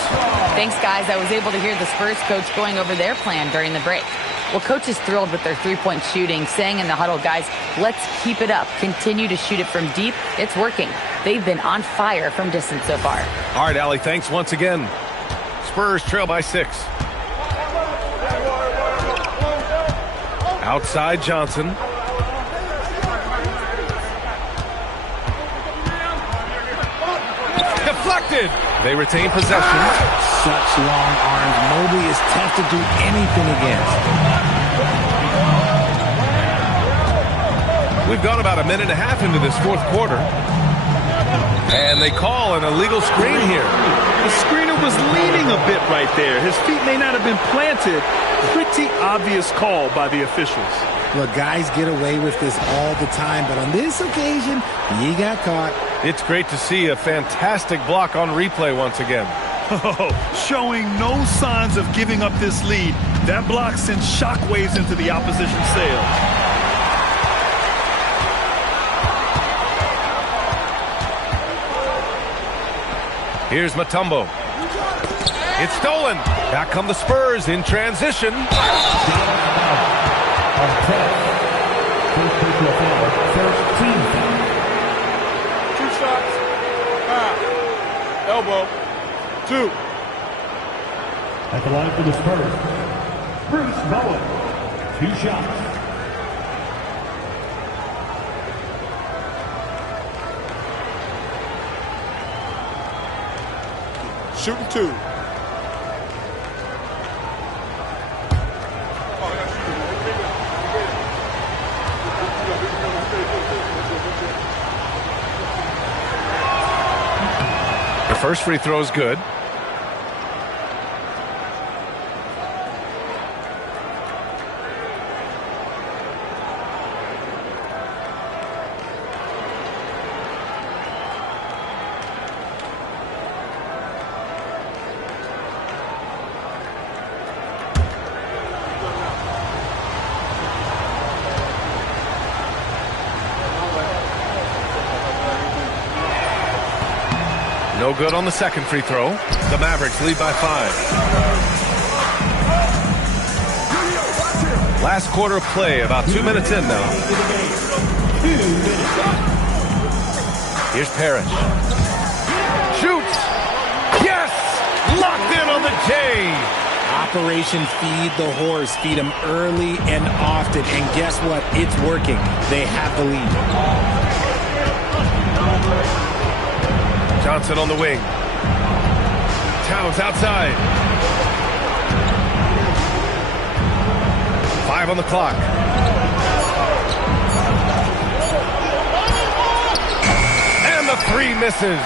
Thanks, guys. I was able to hear the Spurs coach going over their plan during the break. Well, coach is thrilled with their three-point shooting, saying in the huddle, guys, let's keep it up. Continue to shoot it from deep. It's working. They've been on fire from distance so far. All right, Allie, thanks once again. Spurs trail by 6. Outside Johnson. Deflected. They retain possession. Such long arms. Mobley is tough to do anything against. We've gone about a minute and a half into this fourth quarter. And they call an illegal screen here. The screener was leaning a bit right there. His feet may not have been planted. Pretty obvious call by the officials. Look, guys get away with this all the time, but on this occasion, he got caught. It's great to see a fantastic block on replay once again. Showing no signs of giving up this lead. That block sends shockwaves into the opposition sails. Here's Mutombo. It's stolen. Back come the Spurs in transition. 2 shots. Elbow. 2. At the line for the Spurs, Bruce Bowen. 2 shots. Shooting 2. The first free throw is good. No good on the second free throw. The Mavericks lead by 5. Last quarter of play, about 2 minutes in now. Here's Parrish. Shoots! Yes! Locked in on the J! Operation Feed the Horse. Feed him early and often. And guess what? It's working. They have the lead. Johnson on the wing. Towns outside. 5 on the clock. And the 3 misses.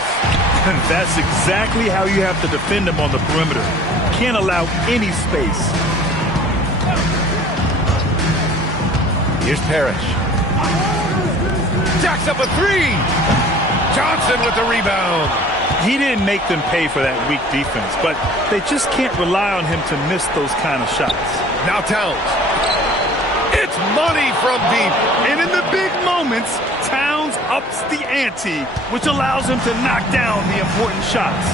That's exactly how you have to defend him on the perimeter. Can't allow any space. Here's Parrish. Jacks up a 3. Johnson with the rebound. He didn't make them pay for that weak defense, but they just can't rely on him to miss those kind of shots. Now Towns. It's money from deep. And in the big moments, Towns ups the ante, which allows him to knock down the important shots.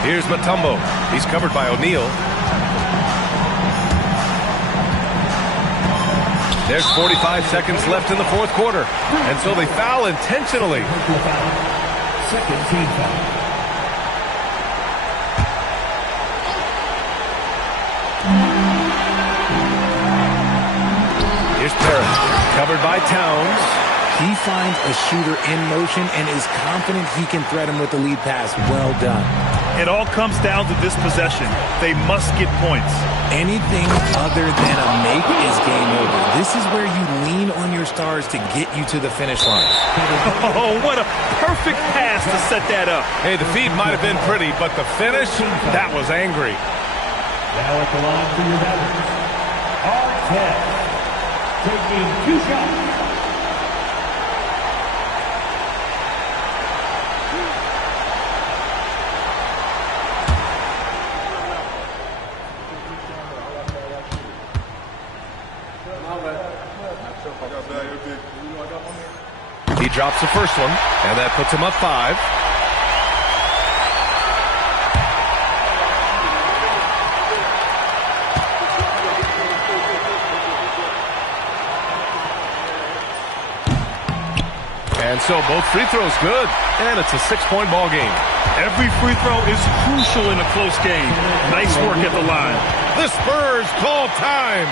Here's Mutombo. He's covered by O'Neal. There's 45 seconds left in the fourth quarter. And so they foul intentionally. Second team foul. Here's Parrish, covered by Towns. He finds a shooter in motion and is confident he can thread him with the lead pass. Well done. It all comes down to this possession. They must get points. Anything other than a make is game over. This is where you lean on your stars to get you to the finish line. Oh, what a perfect pass to set that up. Hey, the feed might have been pretty, but the finish, that was angry. Now at the line for your Mavericks, Artest, taking 2 shots. He drops the first one, and that puts him up 5. And so both free throws good, and it's a 6-point ball game. Every free throw is crucial in a close game. Nice work at the line. The Spurs call time.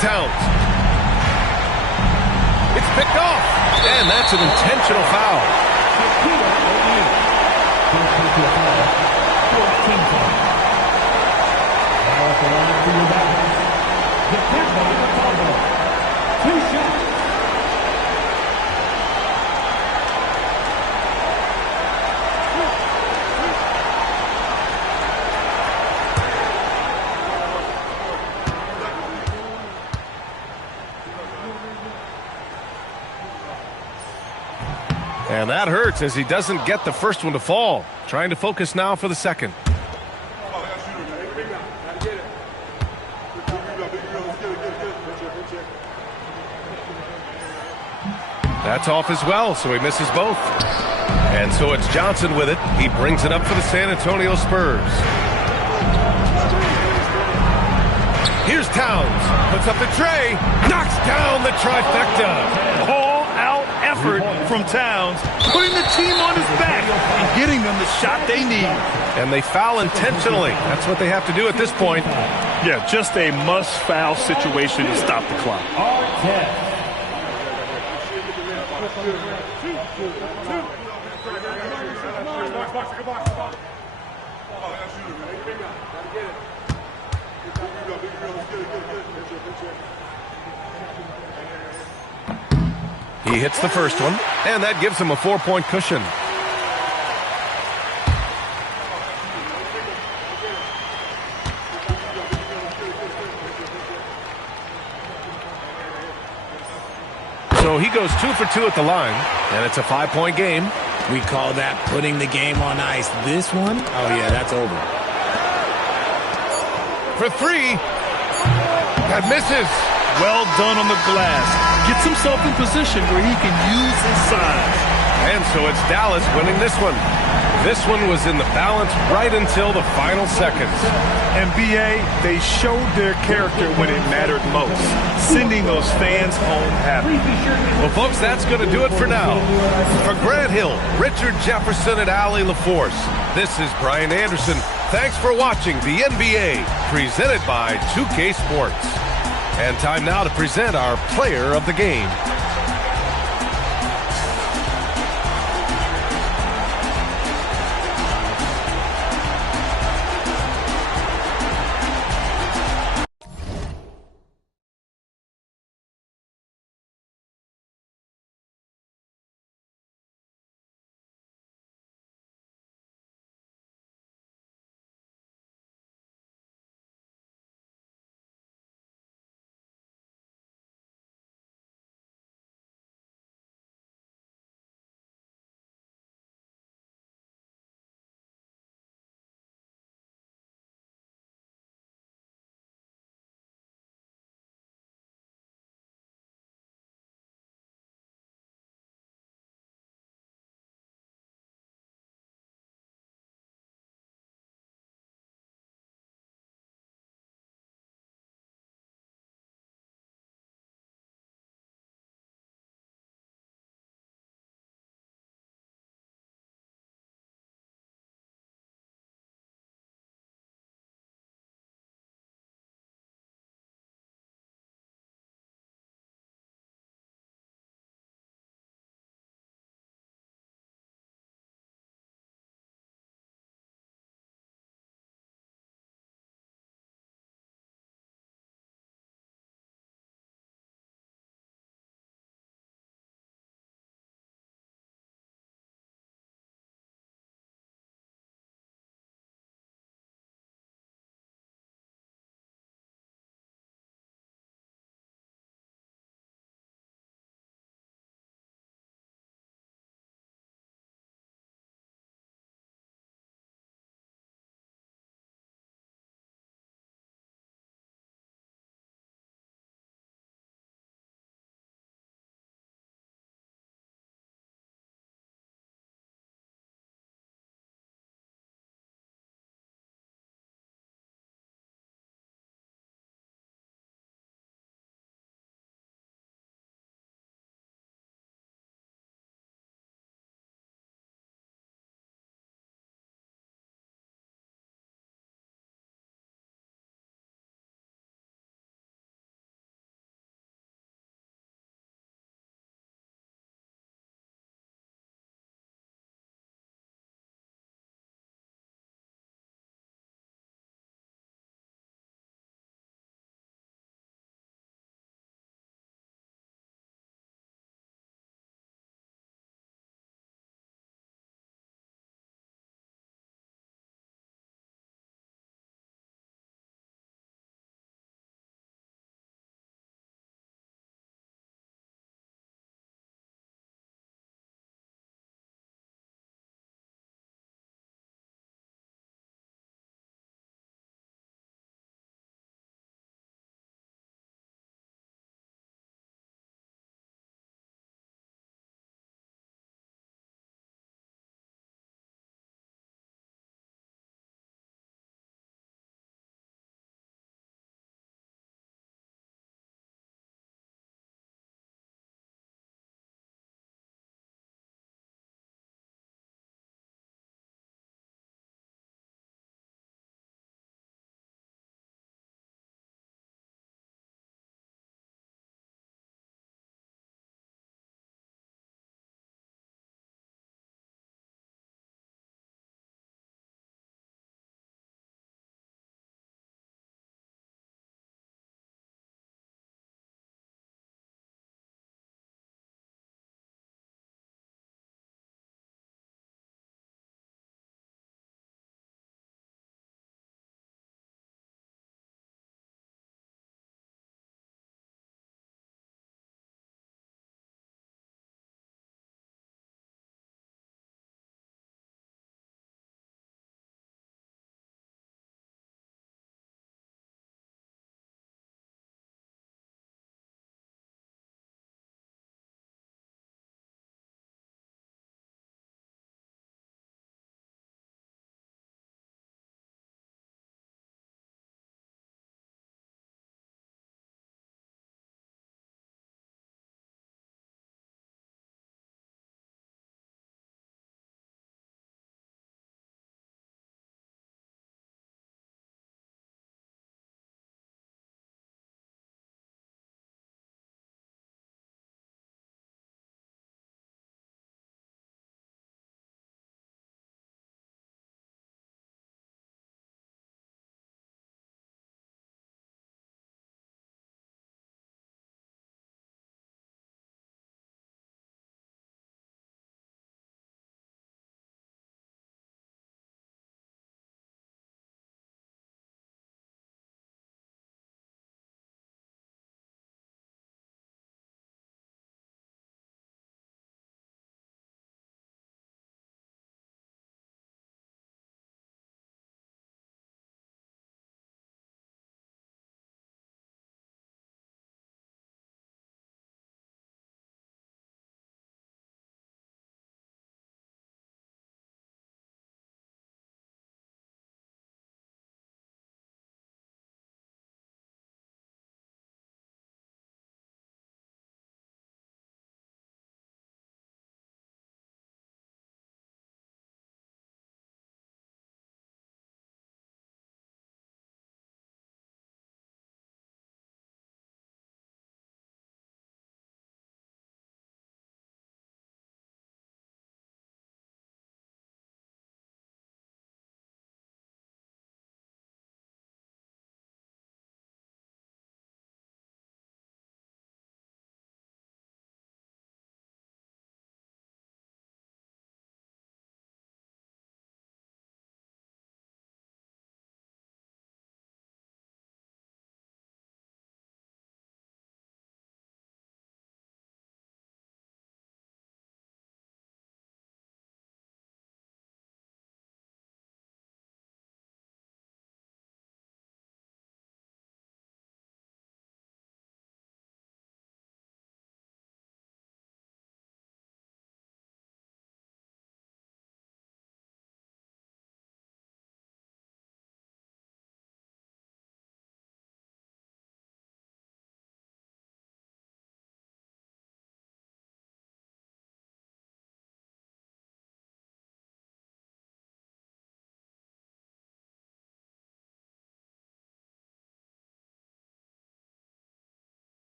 Towns. It's picked off, and that's an intentional foul. And that hurts as he doesn't get the first one to fall. Trying to focus now for the second. That's off as well, so he misses both. And so it's Johnson with it. He brings it up for the San Antonio Spurs. Here's Towns. Puts up the tray. Knocks down the trifecta. All-out effort from Towns, putting the team on his back and getting them the shot they need. And they foul intentionally. That's what they have to do at this point. Yeah, just a must-foul situation to stop the clock. He hits the first one, and that gives him a 4-point cushion. So he goes 2 for 2 at the line, and it's a 5-point game. We call that putting the game on ice. This one, oh yeah, that's over. For 3, that misses. Well done on the glass. Gets himself in position where he can use his size. And so it's Dallas winning this one. This one was in the balance right until the final seconds. And B.A., they showed their character when it mattered most, sending those fans home happy. Well, folks, that's going to do it for now. For Grant Hill, Richard Jefferson, and Allie LaForce, this is Brian Anderson. Thanks for watching the NBA, presented by 2K Sports. And time now to present our player of the game.